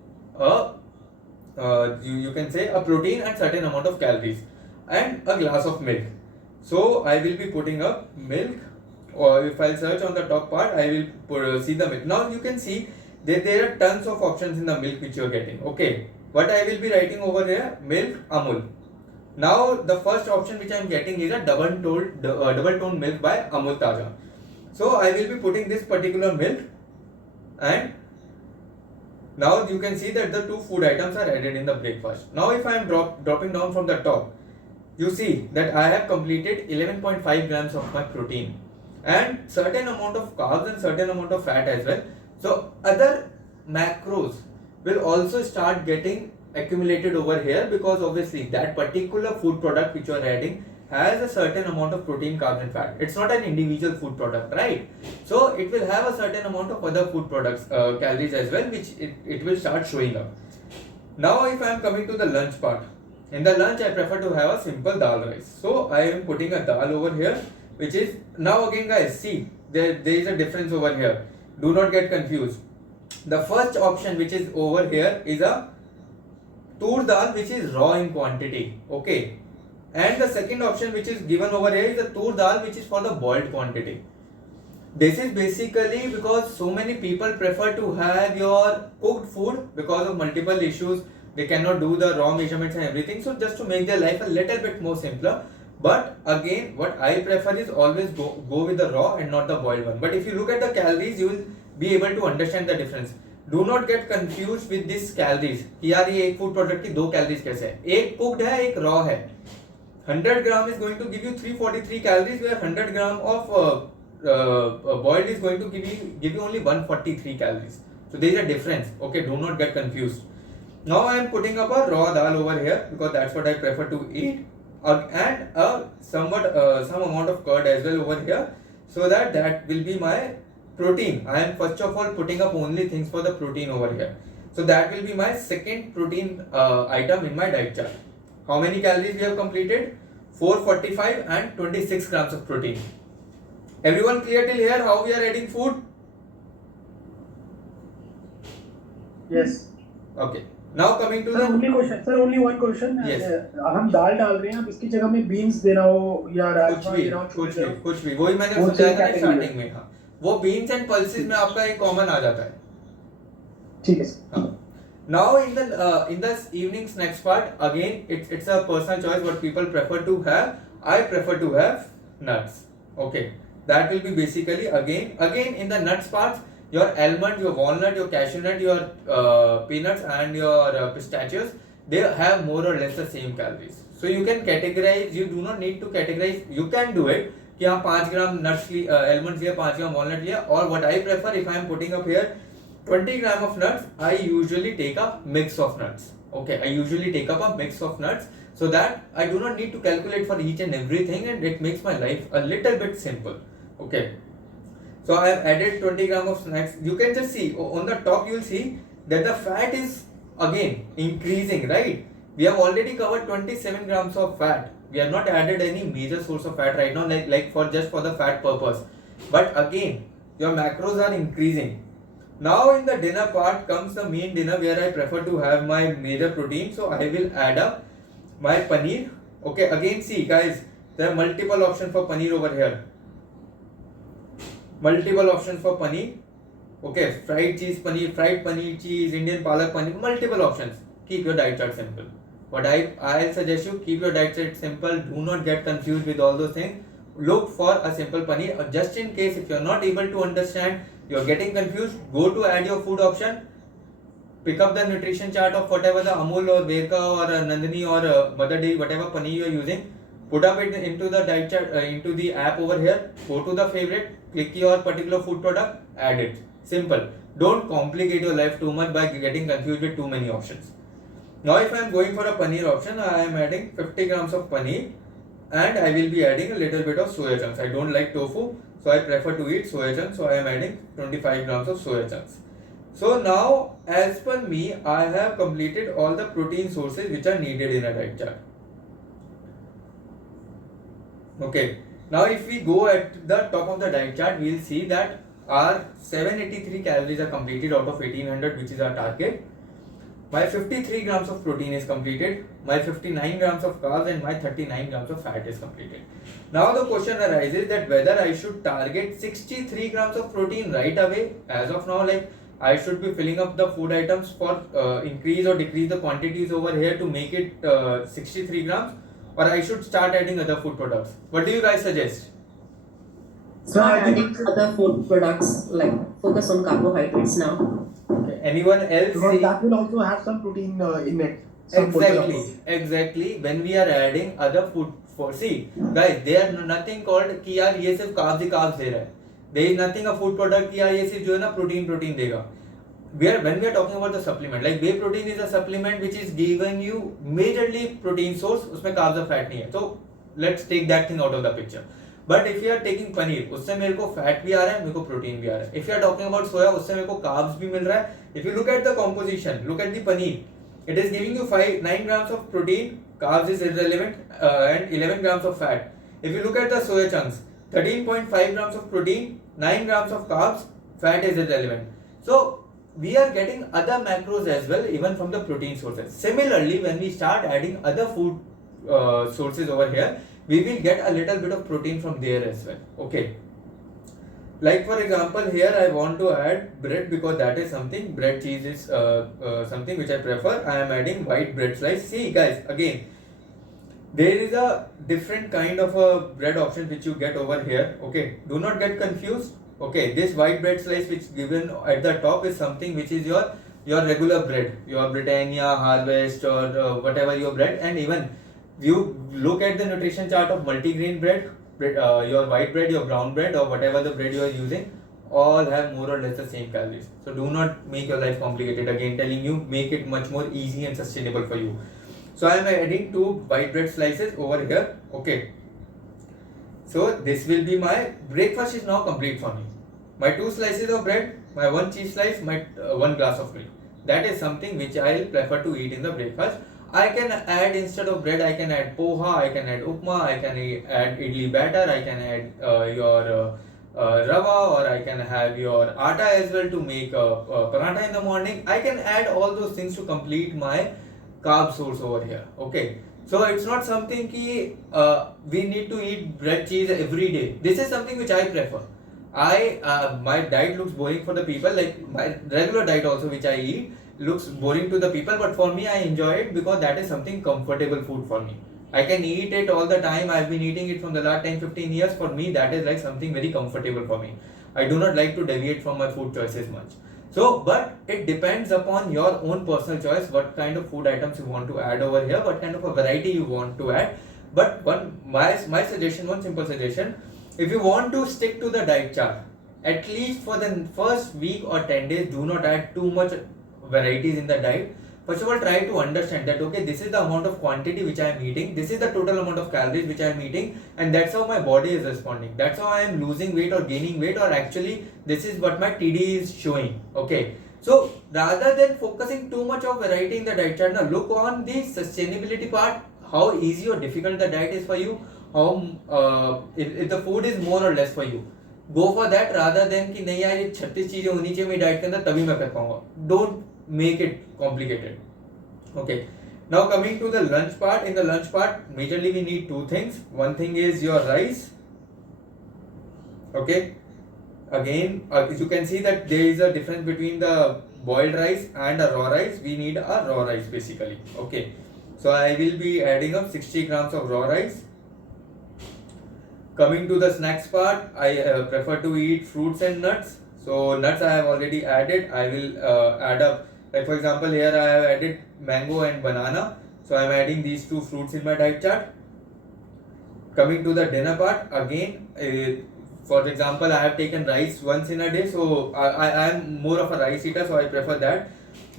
you can say a protein and certain amount of calories and a glass of milk. So I will be putting up milk, or if I search on the top part, I will see the milk. Now you can see that there are tons of options in the milk which you are getting. Okay, what I will be writing over here, milk Amul. Now the first option which I am getting is a double tone milk by Amul Taja. So I will be putting this particular milk, and now you can see that the two food items are added in the breakfast. Now if I am dropping down from the top, you see that I have completed 11.5 grams of my protein and certain amount of carbs and certain amount of fat as well. So other macros will also start getting accumulated over here, because obviously that particular food product which you are adding has a certain amount of protein, carbs and fat. It's not an individual food product, right? So it will have a certain amount of other food products, calories as well, which it will start showing up. Now if I am coming to the lunch part, in the lunch I prefer to have a simple dal rice. So I am putting a dal over here, which is, now again guys, see there is a difference over here. Do not get confused. The first option which is over here is a tur dal which is raw in quantity. Okay. And the second option which is given over here is the tur dal which is for the boiled quantity. This is basically because so many people prefer to have your cooked food because of multiple issues. They cannot do the raw measurements and everything. So just to make their life a little bit more simpler. But again, what I prefer is always go with the raw and not the boiled one. But if you look at the calories, you will be able to understand the difference. Do not get confused with this calories. कि यार ये एक food product की 2 calories कैसे है? एक cooked है, एक raw है. 100 gram is going to give you 343 calories, where 100 gram of boiled is going to give you only 143 calories. So there is a difference. Okay, do not get confused. Now I am putting up a raw dal over here because that's what I prefer to eat, and some amount of curd as well over here, so that will be my protein. I am first of all putting up only things for the protein over here. So that will be my second protein item in my diet chart. How many calories we have completed? 445 and 26 grams of protein. Everyone clear till here how we are adding food? Yes. Okay. Now coming to Sir, the only question. Sir, only one question. Yes. हम दाल डाल रहे हैं, अब इसकी जगह में beans दे रहा हो या कुछ राजमा भी दे रहा हो, कुछ भी वही मैंने वो समझाया था category स्टार्टिंग में. हाँ, वो बीन्स एंड पल्सेस में आपका एक कॉमन आ जाता है. ठीक है सर. हाँ. Now in the evening snacks part, again it's a personal choice what people prefer to have. I prefer to have nuts. Okay, that will be basically again in the nuts parts, your almond, your walnut, your cashew nut, your peanuts and your pistachios, they have more or less the same calories. So you can categorize. You do not need to categorize. You can do it कि हाँ 5 ग्राम nuts almonds लिया, 5 ग्राम walnut लिया. Or what I prefer, if I am putting up here 20 gram of nuts, I usually take a mix of nuts. Okay, I usually take up a mix of nuts so that I do not need to calculate for each and everything, and it makes my life a little bit simple. Okay, so I have added 20 gram of snacks. You can just see on the top, you will see that the fat is again increasing, right? We have already covered 27 grams of fat. We have not added any major source of fat right now, like for just for the fat purpose. But again, your macros are increasing. Now in the dinner part comes the main dinner where I prefer to have my major protein. So I will add up my paneer. Okay, again see guys, there are multiple options for paneer over here. Multiple options for paneer. Okay, fried cheese paneer, fried paneer cheese, Indian palak paneer, multiple options. Keep your diet chart simple. But I'll suggest you keep your diet chart simple. Do not get confused with all those things. Look for a simple paneer. Just in case if you're not able to understand, you're getting confused, go to add your food option, pick up the nutrition chart of whatever the Amul or Verka or Nandini or Mother Dairy, whatever paneer you're using, put up it into the diet chart, into the app over here, go to the favorite, click your particular food product, add it. Simple. Don't complicate your life too much by getting confused with too many options. Now if I am going for a paneer option, I am adding 50 grams of paneer and I will be adding a little bit of soya chunks. I don't like tofu, so I prefer to eat soya chunks, so I am adding 25 grams of soya chunks. So now, as per me, I have completed all the protein sources which are needed in a diet chart. Okay, now if we go at the top of the diet chart, we will see that our 783 calories are completed out of 1800, which is our target. My 53 grams of protein is completed, my 59 grams of carbs and my 39 grams of fat is completed. Now the question arises that whether I should target 63 grams of protein right away. As of now, like I should be filling up the food items for increase or decrease the quantities over here to make it 63 grams, or I should start adding other food products. What do you guys suggest? Start adding other food products, like focus on carbohydrates now. Okay. Anyone else? Because that will also have some protein in it. Exactly. When we are adding other food for, see guys, there are nothing called कि यार ये सिर्फ carbs दे रहा है. There is nothing a food product कि यार ये सिर्फ जो है ना protein देगा. When we are talking about the supplement, like whey protein is a supplement which is giving you majorly protein source, उसमें carbs और fat नहीं है. So let's take that thing out of the picture. But if you are taking paneer, उससे मेरे को fat भी आ रहा है, मेरे को protein भी आ रहा है. If you are talking about soya, उससे मेरे को carbs भी मिल रहा है. If you look at the composition, look at the paneer, it is giving you 9 grams of protein, carbs is irrelevant, and 11 grams of fat. If you look at the soya chunks, 13.5 grams of protein, 9 grams of carbs, fat is irrelevant. So we are getting other macros as well, even from the protein sources. Similarly, when we start adding other food sources over here, we will get a little bit of protein from there as well. Okay, like for example, here I want to add bread because that is something, bread cheese is something which I prefer. I am adding white bread slice. See guys, again there is a different kind of a bread option which you get over here. Okay, do not get confused. Okay, this white bread slice which given at the top is something which is your regular bread, your Britannia, Harvest or whatever your bread. And even you look at the nutrition chart of multigrain bread, your white bread, your brown bread or whatever the bread you are using, all have more or less the same calories. So do not make your life complicated. Again, telling you, make it much more easy and sustainable for you. So I am adding 2 white bread slices over here. Okay. So this will be my breakfast is now complete for me. My 2 slices of bread, my 1 cheese slice, my 1 glass of milk. That is something which I will prefer to eat in the breakfast. I can add, instead of bread, I can add poha, I can add upma, I can add idli batter, I can add your rava, or I can have your atta as well to make paratha in the morning. I can add all those things to complete my carb source over here. Okay. So it's not something ki we need to eat bread cheese every day. This is something which I prefer. My diet looks boring for the people, like my regular diet also which I eat looks boring to the people, but for me I enjoy it because that is something comfortable food for me. I can eat it all the time. I've been eating it from the last 10-15 years. For me that is like something very comfortable for me. I do not like to deviate from my food choices much. So, but it depends upon your own personal choice, what kind of food items you want to add over here, what kind of a variety you want to add. But my suggestion, one simple suggestion, if you want to stick to the diet chart, at least for the first week or 10 days, do not add too much varieties in the diet. First of all, try to understand that, okay, this is the amount of quantity which I am eating, this is the total amount of calories which I am eating, and that's how my body is responding. That's how I am losing weight or gaining weight, or actually this is what my TD is showing. Okay. So rather than focusing too much of variety in the diet chart, now look on the sustainability part, how easy or difficult the diet is for you, how if the food is more or less for you. Go for that rather than कि नहीं यार ये 36 चीजें होनी चाहिए मेरी diet के अंदर तभी मैं कर पाऊंगा. Don't make it complicated. Okay. Now coming to the lunch part. In the lunch part, majorly we need 2 things. One thing is your rice. Okay. Again, you can see that there is a difference between the boiled rice and a raw rice. We need a raw rice basically. Okay. So I will be adding up 60 grams of raw rice. Coming to the snacks part, I prefer to eat fruits and nuts. So nuts I have already added. I will add up, like for example here I have added mango and banana. So I am adding these 2 fruits in my diet chart. Coming to the dinner part, again, for example, I have taken rice once in a day. So I am more of a rice eater, so I prefer that.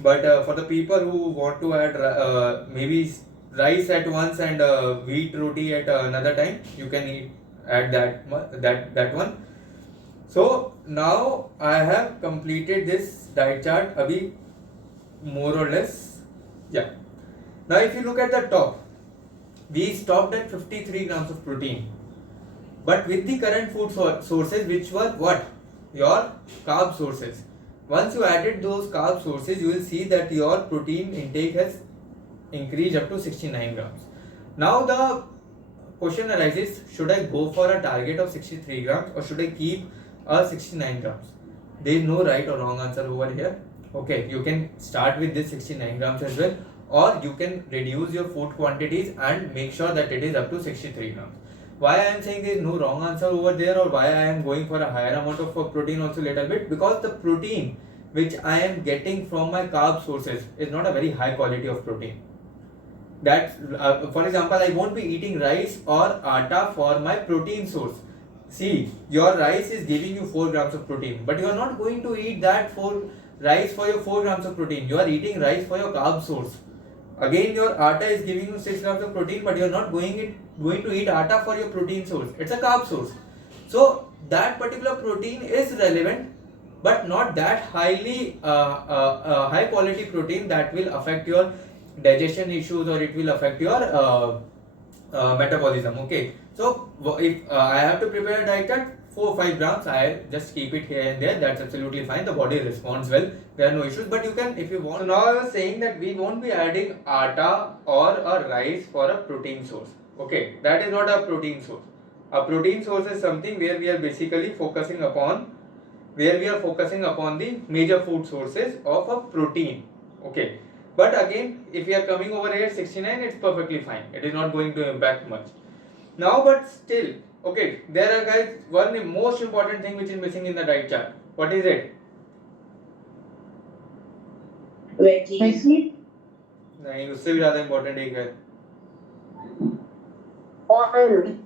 But for the people who want to add maybe rice at once and wheat roti at another time, you can add that one. So now I have completed this diet chart abhi more or less. Yeah. Now if you look at the top, we stopped at 53 grams of protein. But with the current food sources, which were what? Your carb sources. Once you added those carb sources, you will see that your protein intake has increased up to 69 grams. Now the question arises, should I go for a target of 63 grams or should I keep 69 grams? There is no right or wrong answer over here. Okay, you can start with this 69 grams as well, or you can reduce your food quantities and make sure that it is up to 63 grams. Why I am saying there is no wrong answer over there, or why I am going for a higher amount of protein also little bit, because the protein which I am getting from my carb sources is not a very high quality of protein. That for example, I won't be eating rice or atta for my protein source. See, your rice is giving you 4 grams of protein, but you are not going to eat that for rice for your 4 grams of protein. You are eating rice for your carb source. Again, your atta is giving you 6 grams of protein, but you are not going to eat atta for your protein source. It's a carb source. So that particular protein is relevant, but not that highly high quality protein that will affect your digestion issues, or it will affect your metabolism. Okay. So if I have to prepare a diet chart, 4 or 5 grams, I just keep it here and there. That's absolutely fine. The body responds well. There are no issues. But you can, if you want. So now I was saying that we won't be adding atta or a rice for a protein source. Okay, that is not a protein source. A protein source is something where we are basically focusing upon, the major food sources of a protein. Okay. But again, if we are coming over here 69, it's perfectly fine. It is not going to impact much. Now, but still, okay, there are guys, one most important thing which is missing in the diet chart. What is it? Veggies. नहीं, उससे भी ज़्यादा important एक है. Oil.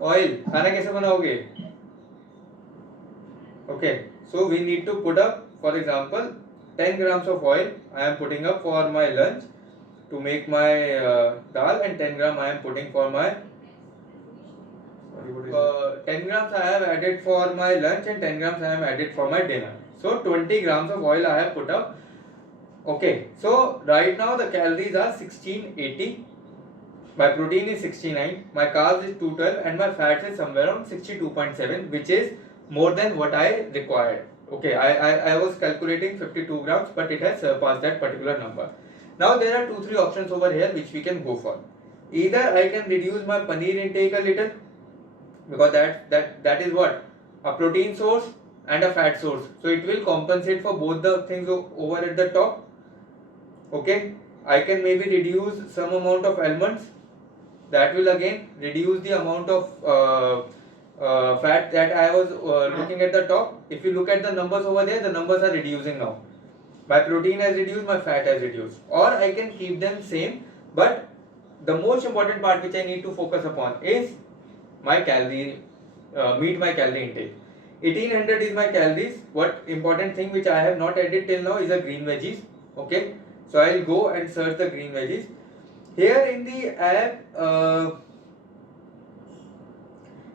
Oil. खाना कैसे बनाओगे? Okay, so we need to put up, for example, 10 grams of oil I am putting up for my lunch to make my dal, and 10 gram I am putting for my 10 grams I have added for my lunch and 10 grams I am added for my dinner. So 20 grams of oil I have put up. Okay, so right now the calories are 1680. My protein is 69, my carbs is 212, and my fat is somewhere around 62.7, which is more than what I required. Okay, I was calculating 52 grams, but it has surpassed that particular number. Now there are 2-3 options over here which we can go for. Either I can reduce my paneer intake a little, because that is what, a protein source and a fat source, so it will compensate for both the things over at the top. Okay, I can maybe reduce some amount of almonds, that will again reduce the amount of fat that I was looking at the top. If you look at the numbers over there, the numbers are reducing now. My protein has reduced, my fat has reduced. Or I can keep them same, but the most important part which I need to focus upon is my calorie, meet my calorie intake. 1800 is my calories. What important thing which I have not added till now is the green veggies. Okay, so I'll go and search the green veggies. Here in the app,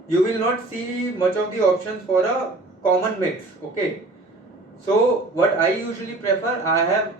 you will not see much of the options for a common mix. Okay, so what I usually prefer, I have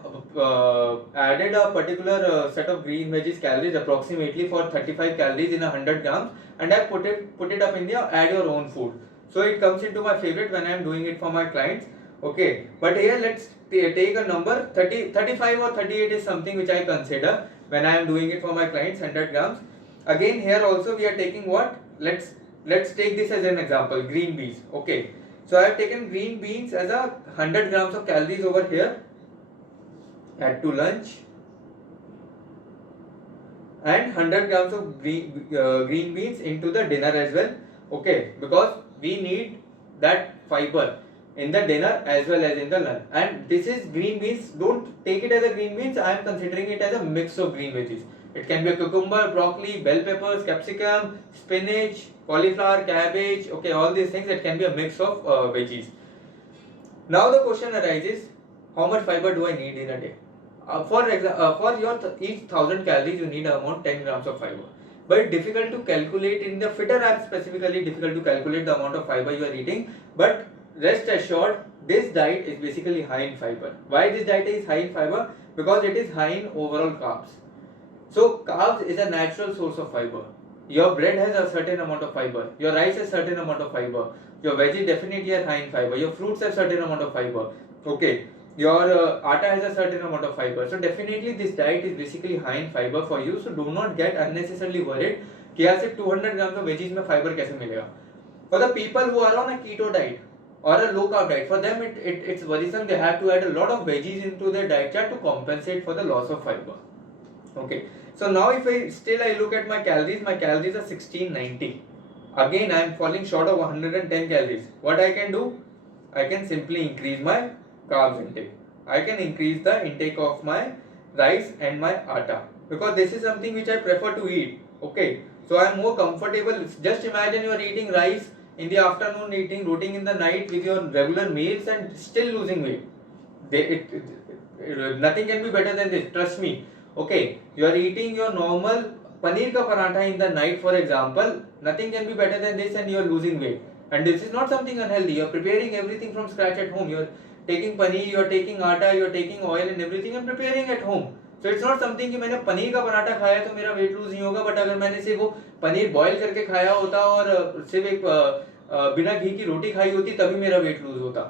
added a particular set of green veggies calories, approximately for 35 calories in 100 grams, and I put it up in the add your own food. So it comes into my favorite when I am doing it for my clients. Okay, but here let's take a number. 35 or 38 is something which I consider when I am doing it for my clients, 100 grams. Again, here also we are taking what? Let's take this as an example, green beans. Okay, so I have taken green beans as a 100 grams of calories over here. Add to lunch, and 100 grams of green beans into the dinner as well. Okay, because we need that fiber in the dinner as well as in the lunch. And this is green beans. Don't take it as a green beans. I am considering it as a mix of green veggies. It can be a cucumber, broccoli, bell peppers, capsicum, spinach, cauliflower, cabbage. Okay, all these things. It can be a mix of veggies. Now the question arises: how much fiber do I need in a day? For your each 1000 calories, you need around 10 grams of fiber. But difficult to calculate in the Fitter app, specifically difficult to calculate the amount of fiber you are eating. But rest assured, this diet is basically high in fiber. Why this diet is high in fiber? Because it is high in overall carbs. So carbs is a natural source of fiber. Your bread has a certain amount of fiber. Your rice has a certain amount of fiber. Your veggies definitely are high in fiber. Your fruits have a certain amount of fiber. Okay. Your atta has a certain amount of fiber. So definitely this diet is basically high in fiber for you. So do not get unnecessarily worried कि यहाँ से 200 grams of veggies में fiber कैसे मिलेगा. For the people who are on a keto diet or a low carb diet, for them it's worrisome. They have to add a lot of veggies into their diet chart to compensate for the loss of fiber. Okay. So now if I look at my calories are 1690. Again I am falling short of 110 calories. What I can do? I can simply increase my carbs intake. I can increase the intake of my rice and my atta, because this is something which I prefer to eat. Okay, so I am more comfortable. Just imagine you are eating rice in the afternoon, eating roti in the night with your regular meals and still losing weight. Nothing can be better than this, trust me. Okay, you are eating your normal paneer ka paratha in the night, for example. Nothing can be better than this, and you are losing weight. And this is not something unhealthy. You are preparing everything from scratch at home. You are taking paneer, you are taking atta, you are taking oil and everything and preparing at home. So it's not something कि मैंने पनीर का पराठा खाया तो मेरा weight lose नहीं होगा, but अगर मैंने सिर्फ वो पनीर बॉईल करके खाया होता और सिर्फ एक बिना घी की रोटी खाई होती तभी मेरा वेट लूज होता.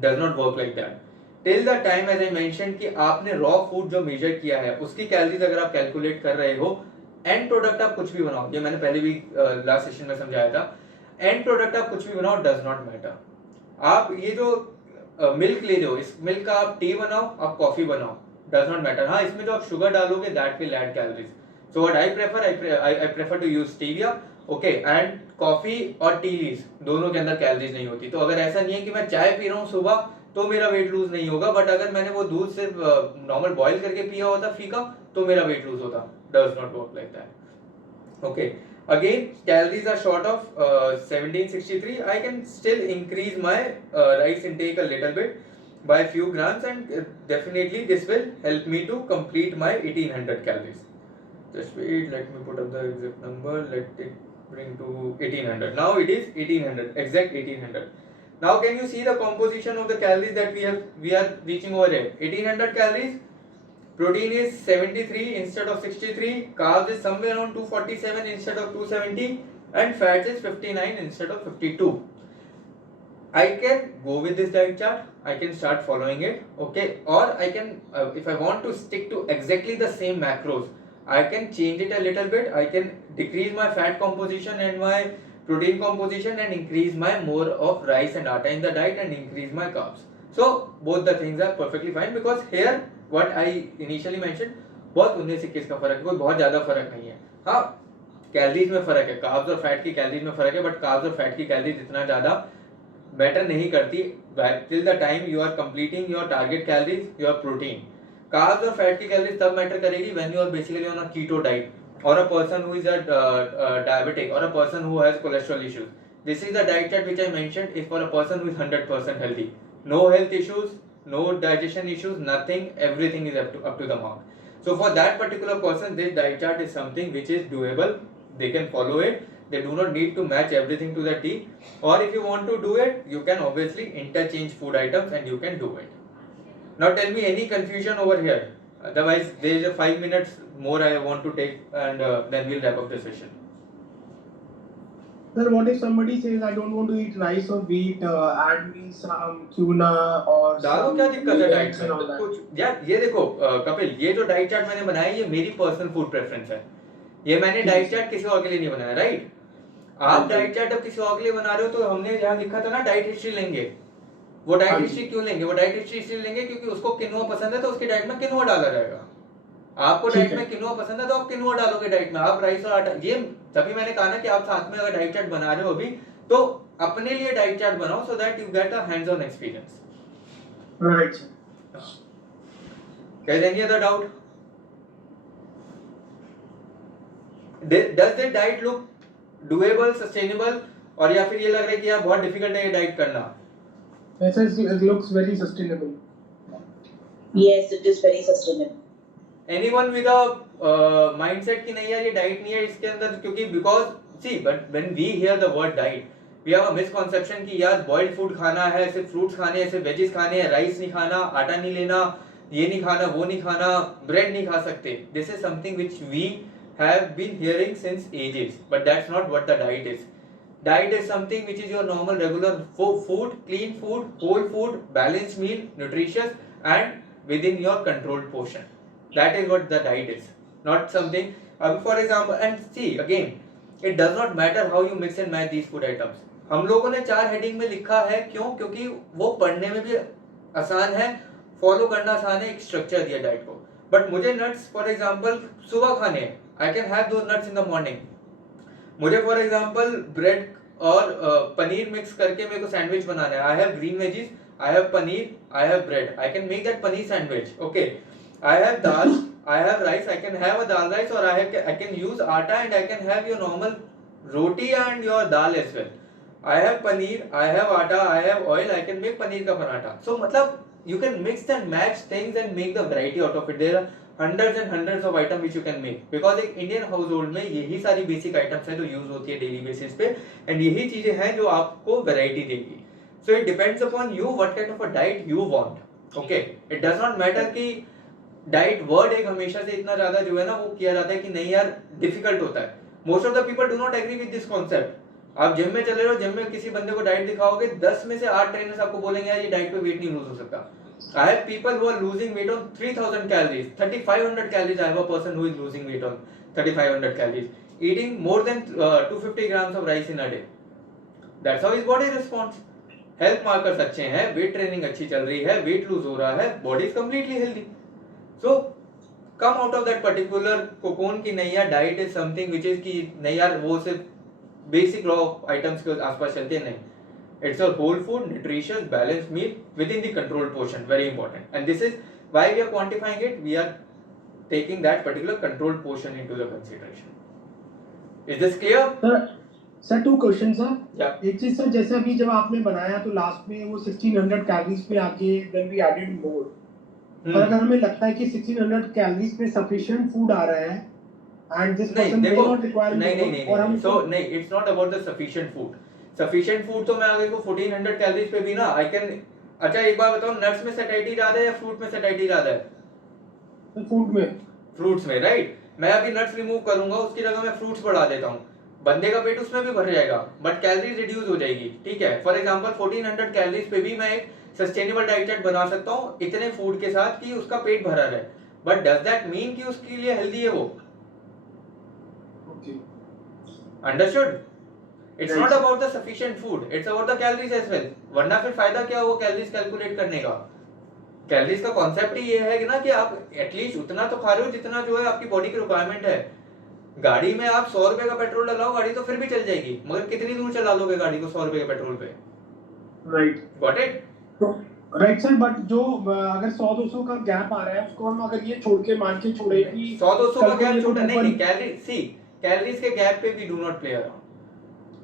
Does not work like that. Till the time as I mentioned कि आपने रॉ फूड जो मेजर किया है उसकी कैलोरीज अगर आप कैलकुलेट कर रहे हो, एंड प्रोडक्ट आप कुछ भी बनाओ, ये मैंने पहले भी लास्ट सेशन में समझाया था, एंड प्रोडक्ट आप कुछ भी बनाओ, डज नॉट मैटर. आप ये जो मिल्क ले रहे हो, इस मिल्क का आप टी बनाओ, आप कॉफी बनाओ, डज नॉट मैटर. हाँ, इसमें जो आप शुगर डालोगे that will add calories. So what I prefer to use stevia. Okay, and coffee और टीज दोनों के अंदर कैलोरीज नहीं होती. तो अगर ऐसा नहीं है कि मैं चाय पी रहा हूँ सुबह तो मेरा वेट लूज नहीं होगा, बट अगर मैंने वो दूध सिर्फ नॉर्मल बॉईल करके पिया होता फीका तो मेरा वेट लूज होता. Does not work like that. Okay, Again, calories are short of 1763. I can still increase my rice intake a little bit by a few grams, and definitely this will help me to complete my 1800 calories. Just wait, let me put up the exact number. Let it bring to 1800. Now it is 1800, exact 1800. Now can you see the composition of the calories that we are reaching over here? 1800 calories. Protein is 73 instead of 63, carbs is somewhere around 247 instead of 270, and fats is 59 instead of 52. I can go with this diet chart, I can start following it, okay, or I can, if I want to stick to exactly the same macros, I can change it a little bit. I can decrease my fat composition and my protein composition and increase my more of rice and atta in the diet and increase my carbs. So both the things are perfectly fine, because here what I initially mentioned, बहुत 19-21 का फर्क है, कोई बहुत ज़्यादा फर्क नहीं है. हाँ, कैलोरीज में फर्क है, कार्ब्स और फैट की कैलोरीज में फर्क है, बट कार्ब्स और फैट की कैलोरीज इतना ज़्यादा मैटर नहीं करती till the time you are completing your target calories, your protein. Carbs और फैट की कैलोरीज तब मैटर करेगी when you are basically on a keto diet, or a person who is a diabetic, or a person who has cholesterol issues. This is the diet chart which I mentioned is for a person who is 100% healthy. No health issues, no digestion issues, nothing, everything is up to the mark. So for that particular person, this diet chart is something which is doable. They can follow it. They do not need to match everything to the T. Or if you want to do it, you can obviously interchange food items and you can do it. Now tell me any confusion over here. Otherwise, there is a 5 minutes more I want to take, and then we'll wrap up the session. Sir, what if somebody says I don't want to eat rice or wheat, add me some tuna or डालो, some क्या दिक्कत है diet eggs and all में? that? कुछ यार, ये देखो कपिल, ये जो डाइट चार्ट मैंने बनाया ये मेरी पर्सनल फूड प्रेफरेंस है. ये मैंने डाइट चार्ट किसी और के लिए नहीं बनाया, राइट? आप डाइट चार्ट अब किसी और के लिए बना रहे हो, तो हमने यहाँ लिखा था ना डाइट हिस्ट्री लेंगे. वो डाइट हिस्ट्री क्यों लेंगे? वो डाइट हिस्ट्री इसलिए लेंगे क्योंकि उसको किनोआ पसंद है तो उसकी डाइट में किनोआ डाला जाएगा. आपको डाइट में किनोआ पसंद है तो आप किनोआ डालोगे डाइट में. आप राइस और आटा, ये तभी मैंने कहा ना कि आप साथ में अगर डाइट चार्ट बना रहे हो अभी, तो अपने लिए डाइट चार्ट बनाओ so that you get a hands on experience. Right. Guys, any other doubt? Does this diet look doable, sustainable, और या फिर ये लग रहा है कि यार बहुत डिफिकल्ट है ये डाइट करना? Yes, it looks very sustainable. Yes, it is very sustainable. Anyone with a mindset कि नहीं यार ये डाइट नहीं है इसके अंदर, क्योंकि because see, but when we hear the word diet, we have a misconception कि यार boiled food खाना है, सिर्फ fruits खाने हैं, सिर्फ veggies खाने हैं, rice नहीं खाना, आटा नहीं लेना, ये नहीं खाना, वो नहीं खाना, bread नहीं खा सकते. This is something which we have been hearing since ages, but that's not what the diet is. Diet is something which is your normal regular food, clean food, whole food, balanced meal, nutritious and within your controlled portion. That is what the diet is, not something. For example, and see again, it does not matter how you mix and match these food items. हम लोगों ने 4 heading में लिखा है, क्यों? क्योंकि वो पढ़ने में भी आसान है, फॉलो करना आसान है, एक स्ट्रक्चर दिया डाइट को. बट मुझे नट्स फॉर एग्जांपल सुबह खाने हैं, I can have those nuts in the morning. मुझे फॉर एग्जांपल ब्रेड और पनीर मिक्स करके मेरे को सैंडविच बनाना है. I have green veggies, I have paneer, I have bread, I can make that paneer sandwich. Okay, I have dal, I have rice, I can have a dal rice, or I can use atta and I can have your normal roti and your dal as well. I have paneer, I have atta, I have oil, I can make paneer ka paratha. So matlab you can mix and match things and make the variety out of it. There are hundreds and hundreds of items which you can make, because एक Indian household में यही सारी basic items हैं जो use होती है daily basis पे, and यही चीजें हैं जो आपको variety देगी. So it depends upon you what kind of a diet you want. Okay, it does not matter कि डाइट वर्ड एक हमेशा से इतना ज्यादा जो है ना वो किया जाता है कि नहीं यार डिफिकल्ट होता है. Most of the people do not agree with this concept. आप जिम में चले रहो, जिम में किसी बंदे को डाइट दिखाओगे, 10 में से 8 ट्रेनर्स आपको बोलेंगे यार ये डाइट पे वेट नहीं लूज हो सकता. I have people who are losing weight on 3000 calories, 3500 calories. I have a person who is losing weight on 3500 calories, eating more than 250 grams of rice in a day. That's how his body responds. Health markers अच्छे हैं, weight training अच्छी चल रही है, weight lose हो रहा है, body is completely healthy. So come out of that particular cocoon कि नहीं यार diet is something which is कि नहीं यार वो सिर्फ बेसिक रॉ आइटम्स के आसपास चलते हैं. नहीं, it's a whole food, nutritious, balanced meal within the controlled portion. Very important, and this is why we are quantifying it. We are taking that particular controlled portion into the consideration. Is this clear? Sir 2 question sir. Yeah. एक चीज sir, जैसे अभी जब आपने बनाया तो last में वो 1600 कैलोरीज पे आके देन वी एडेड मोर. पर अगर हमें लगता है कि 1600 कैलोरीज पे सफिशिएंट फूड आ रहा है एंड दिस नहीं पर्सन मे देखो, नॉट रिक्वायर नहीं सो नहीं, it's not about the sufficient food. Sufficient food तो मैं अगर को 1400 कैलोरीज पे भी ना आई कैन. अच्छा एक बार बताओ, नट्स में सैटिस्फाइड ज्यादा है या फ्रूट में सैटिस्फाइड ज्यादा है? फूड में. फ्रूट्स में, राइट. मैं अभी नट्स रिमूव करूंगा, उसकी जगह मैं फ्रूट्स बढ़ा देता हूँ, बंदे का पेट उसमें भी भर जाएगा बट कैलोरी रिड्यूस हो जाएगी. ठीक है, फॉर एग्जांपल 1400 कैलोरीज पे भी मैं एक सस्टेनेबल डाइट चार्ट बना सकता हूँ इतने फूड के साथ कि उसका पेट भरा रहे. बट डज दैट मीन कि उसके लिए हेल्दी है वो? Okay, understood? It's not about the sufficient food, it's about the calories as well. वरना फिर फायदा क्या वो कैलोरीज कैलकुलेट करने का? कैलोरीज का कॉन्सेप्ट ही ये है कि ना कि आप एटलीस्ट उतना तो खा रहे हो जितना जो है आपकी बॉडी की रिक्वायरमेंट है. गाड़ी में आप 100 रुपए का पेट्रोल डलाओ, गाड़ी तो फिर भी चल जाएगी, मगर कितनी दूर चला लोगे गाड़ी को 100 रुपए के पेट्रोल पे? Right. Got it? Right sir, but जो अगर 100-200 का गैप आ रहा है उसको हम अगर ये छोड़ के मान के छोड़े कि 100-200 का गैप छोटा नहीं, कैलोरीज के गैप पे we do not play around.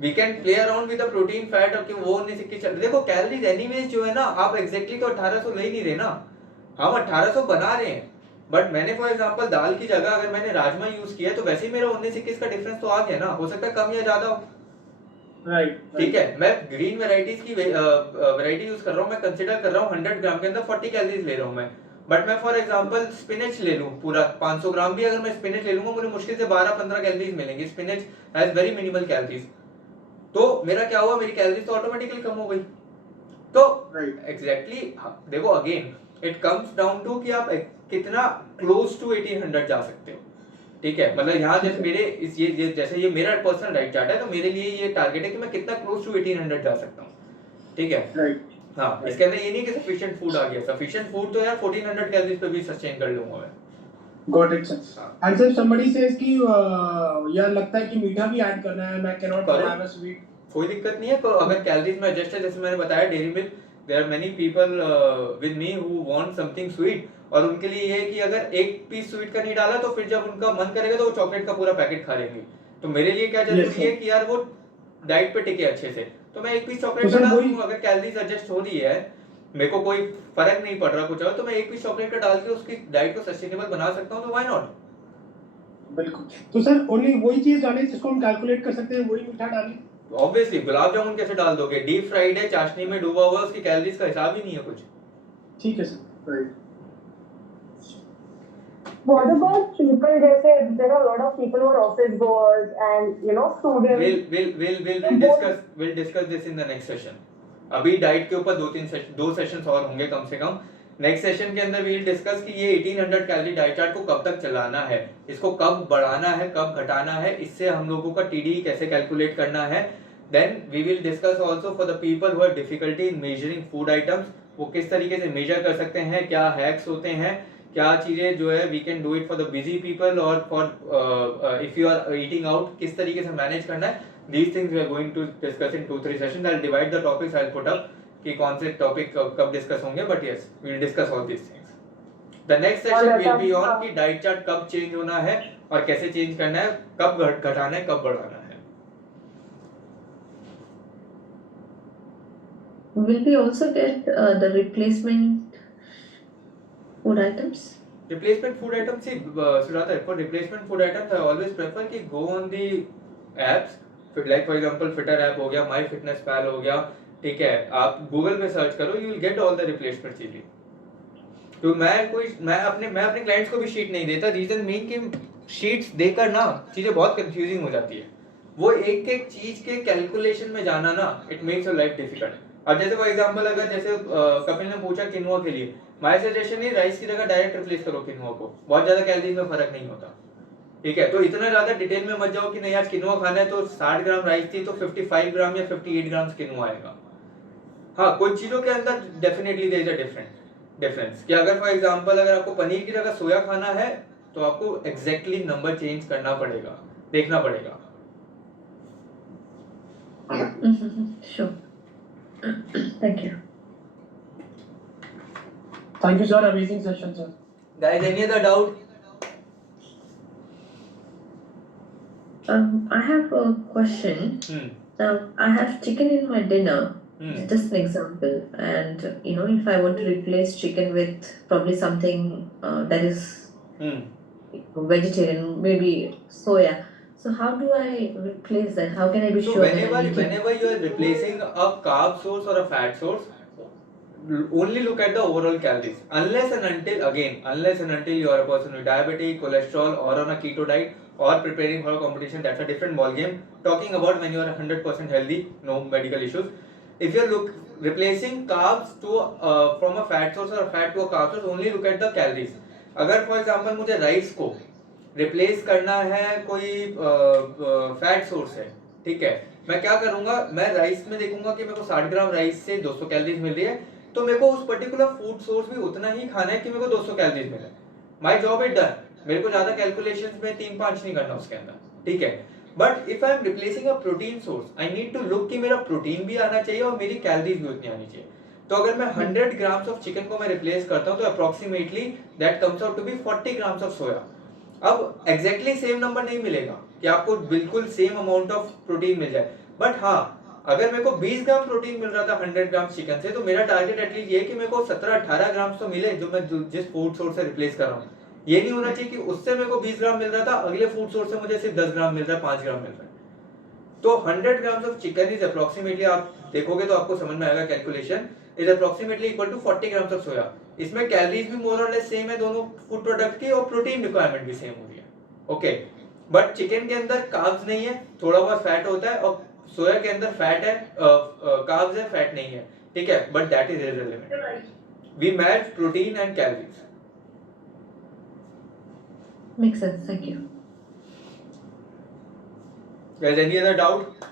We can play around with the protein fat और कि वो नहीं सिक्के चल. देखो कैलोरीज एनीवेज जो है ना, आप एग्जैक्टली तो 1800 ले ही नहीं रहे ना, हम 1800 बना रहे हैं. बट मैंने फॉर एग्जांपल दाल की जगह अगर मैंने राजमा यूज किया तो वैसे ही मेरा 19-21 का डिफरेंस तो आ गया ना. हो सकता है कम या ज्यादा हो. राइट. ठीक है, मैं ग्रीन वेराइटीज की वैरायटी यूज कर रहा हूँ, मैं कंसीडर कर रहा हूँ 100 ग्राम के अंदर 40 कैलोरीज ले रहा हूँ मैं. बट मैं फॉर एग्जांपल स्पिनच ले लूँ पूरा 500 ग्राम भी अगर मैं स्पिनच ले लूंगा, मुझे मुश्किल से 12-15 कैलोरीज मिलेंगी. Spinach has very minimal calories. तो मेरा क्या हुआ, मेरी कैलोरीज तो ऑटोमेटिकली कम हो गई. तो एग्जैक्टली देखो again it comes down to कि आप कितना क्लोज टू 1800 जा सकते हो. ठीक है, मतलब यहाँ जैसे मेरे ये जैसे ये मेरा पर्सनल डाइट चार्ट है तो मेरे लिए ये टारगेट है कि मैं कितना क्लोज टू 1800 जा सकता हूँ. ठीक है, राइट. हाँ, इसके अंदर ये नहीं कि सफिशिएंट फूड आ गया. सफिशिएंट फूड तो यार 1400 कैलोरीज पे भी सस्टेन कर लूंगा मैं. Got it sir. And sir somebody says कि यार लगता है कि मीठा भी ऐड करना है, मैं can not have a sweet. कोई दिक्कत नहीं है. तो अगर कैलोरीज में एडजस्ट है, जैसे मैंने बताया dairy milk, there are many people with me who want something sweet, और उनके लिए ये है कि अगर एक पीस स्वीट का नहीं डाला तो फिर जब उनका मन करेगा तो वो चॉकलेट का पूरा पैकेट खा लेंगे. तो मेरे लिए क्या जरूरी है कि यार वो डाइट पे टिके अच्छे से, तो मैं एक पीस चॉकलेट का डाल दूंगा. अगर कैलोरीज एडजस्ट हो रही है, मेरे को कोई फर्क नहीं पड़ रहा कुछ और, तो मैं एक पीस चॉकलेट का डाल के उसकी डाइट को सस्टेनेबल बना सकता हूं. तो व्हाई नॉट? बिल्कुल. तो सर ओनली वही चीज डालें जिसको हम कैलकुलेट कर सकते हैं, वही मीठा डालें. ऑब्वियसली गुलाब जामुन कैसे डाल दोगे? डीप फ्राइड है, चाशनी में डूबा हुआ, उसकी कैलोरीज का हिसाब ही नहीं है कुछ. ठीक है sir. Right. What about people? There are a lot of people who are office goers and students. We'll discuss this in the next session. अभी डाइट के ऊपर 2 सेशंस और होंगे कम से कम. नेक्स्ट सेशन के अंदर we'll discuss कि ये 1800 कैलोरी डाइट चार्ट को कब तक चलाना है, इसको कब बढ़ाना है, कब घटाना है, इससे हम लोगों का TDE कैसे कैलकुलेट करना है. Then we will discuss also for the people who have difficulty in measuring food items, वो किस तरीके से मेजर कर सकते हैं, क्या हैक्स होते हैं, क्या चीजें जो है we can do it for the busy people और for if you are eating out किस तरीके से मैनेज करना है. These things we are going to discuss in 2-3 sessions. I will divide the topics, I will put up कि कौन से topic कब डिस्कस होंगे, but yes we will discuss all these things. The next session will be on कि diet chart कब change होना है और कैसे चेंज करना है, कब घटाना है, कब बढ़ाना है. Will we also get the replacement food items? Replacement food items, see, Sudhakar, for replacement food items, I always prefer कि go on the apps, like for example Fitter app हो गया, MyFitnessPal हो गया. ठीक है, आप Google पे search करो, you will get all the replacement चीजें. तो मैं अपने क्लाइंट्स को भी शीट नहीं देता. रीजन मेन कि शीट्स देकर ना चीजें बहुत कंफ्यूजिंग हो जाती है. वो एक एक चीज के कैलकुलेशन में जाना ना, it makes your life difficult. अब जैसे फॉर एग्जांपल अगर जैसे कपिल ने पूछा किनुआ के लिए, माय सजेशन है राइस की जगह डायरेक्ट रिप्लेस करो किनुआ को, बहुत ज्यादा कैलोरीज में फर्क नहीं होता. ठीक है, तो इतना ज्यादा डिटेल में मत जाओ कि नहीं आज किनुआ खाना है तो 60 ग्राम राइस थी तो 55 ग्राम या 58 ग्राम किनुआ आएगा. हाँ, कुछ चीजों के अंदर definitely there is a difference कि अगर फॉर एग्जांपल अगर आपको पनीर की जगह सोया खाना है तो आपको एग्जैक्टली नंबर चेंज करना पड़ेगा, देखना पड़ेगा. Sure. Thank you. Thank you, sir. Amazing session, sir. Guys, any other doubt? I have a question. Hmm. Now, I have chicken in my dinner, Hmm. just an example, and if I want to replace chicken with probably something that is Hmm. vegetarian, maybe soya. So how do I replace that? How can I be So sure that I'm eating? whenever you are replacing a carb source or a fat source, only look at the overall calories. Unless and until you are a person with diabetes, cholesterol, or on a keto diet, or preparing for a competition, that's a different ball game. Talking about when you are 100% healthy, no medical issues. If you are replacing carbs to from a fat source or a fat to a carb source, only look at the calories. अगर for example मुझे rice को replace करना है कोई fat source है, ठीक है, मैं क्या करूंगा, मैं राइस में देखूंगा कि मेरे को 60 ग्राम राइस से 200 कैलोरीज मिल रही है, तो मेरे को उस पर्टिकुलर फूड सोर्स भी उतना ही खाना है कि मेरे को 200 कैलोरीज मिले. My job is done. मेरे को ज्यादा कैलकुलेशंस में 3-5 नहीं करना उसके अंदर, ठीक है. But if I am replacing a protein source, I need to look कि मेरा प्रोटीन भी आना चाहिए और मेरी कैलोरीज भी उतनी आनी चाहिए. तो अगर मैं 100 ग्राम्स ऑफ चिकन को मैं रिप्लेस करता हूं तो approximately that comes out to be 40 grams of soya. अब एग्जैक्टली सेम नंबर नहीं मिलेगा कि आपको बिल्कुल सेम अमाउंट ऑफ प्रोटीन मिल जाए, बट हाँ, अगर मेरे को 20 ग्राम प्रोटीन मिल रहा था 100 ग्राम चिकन से, तो मेरा टारगेट एटलीस्ट ये है कि मेरे को 17-18 ग्राम तो मिले जो मैं जिस फूड सोर्स से रिप्लेस कर रहा हूँ. ये नहीं होना चाहिए कि उससे मेरे को 20 ग्राम मिल रहा था, अगले फूड सोर्स से मुझे सिर्फ 10 ग्राम मिल रहा है, 5 ग्राम मिल रहा है. तो 100 grams of chicken is approximately, आप देखोगे तो आपको समझ में आएगा calculation, is approximately equal to 40 grams of soya. इसमें कैलोरीज भी मोर और लेस सेम है दोनों फूड प्रोडक्ट की, और प्रोटीन रिक्वायरमेंट भी सेम हो रही है. ओके, बट चिकन के अंदर कार्ब्स नहीं है, थोड़ा बहुत फैट होता है, और सोया के अंदर फैट है, कार्ब्स है, फैट नहीं है, ठीक है, but that is irrelevant. We match protein and calories. Makes sense. Thank you. Guys, any other doubt?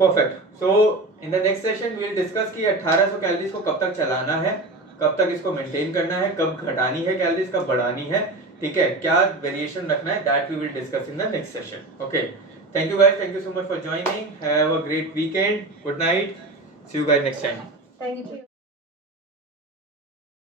Perfect. So in the next session we will discuss कि 1800 कैलोरीज को कब तक चलाना है, कब तक इसको मेंटेन करना है, कब घटानी है कैलोरीज, कब बढ़ानी है, ठीक है, क्या वेरिएशन रखना है, that we will discuss in the next session. Okay, thank you guys, thank you so much for joining. Have a great weekend. Good night. See you guys next time. Thank you.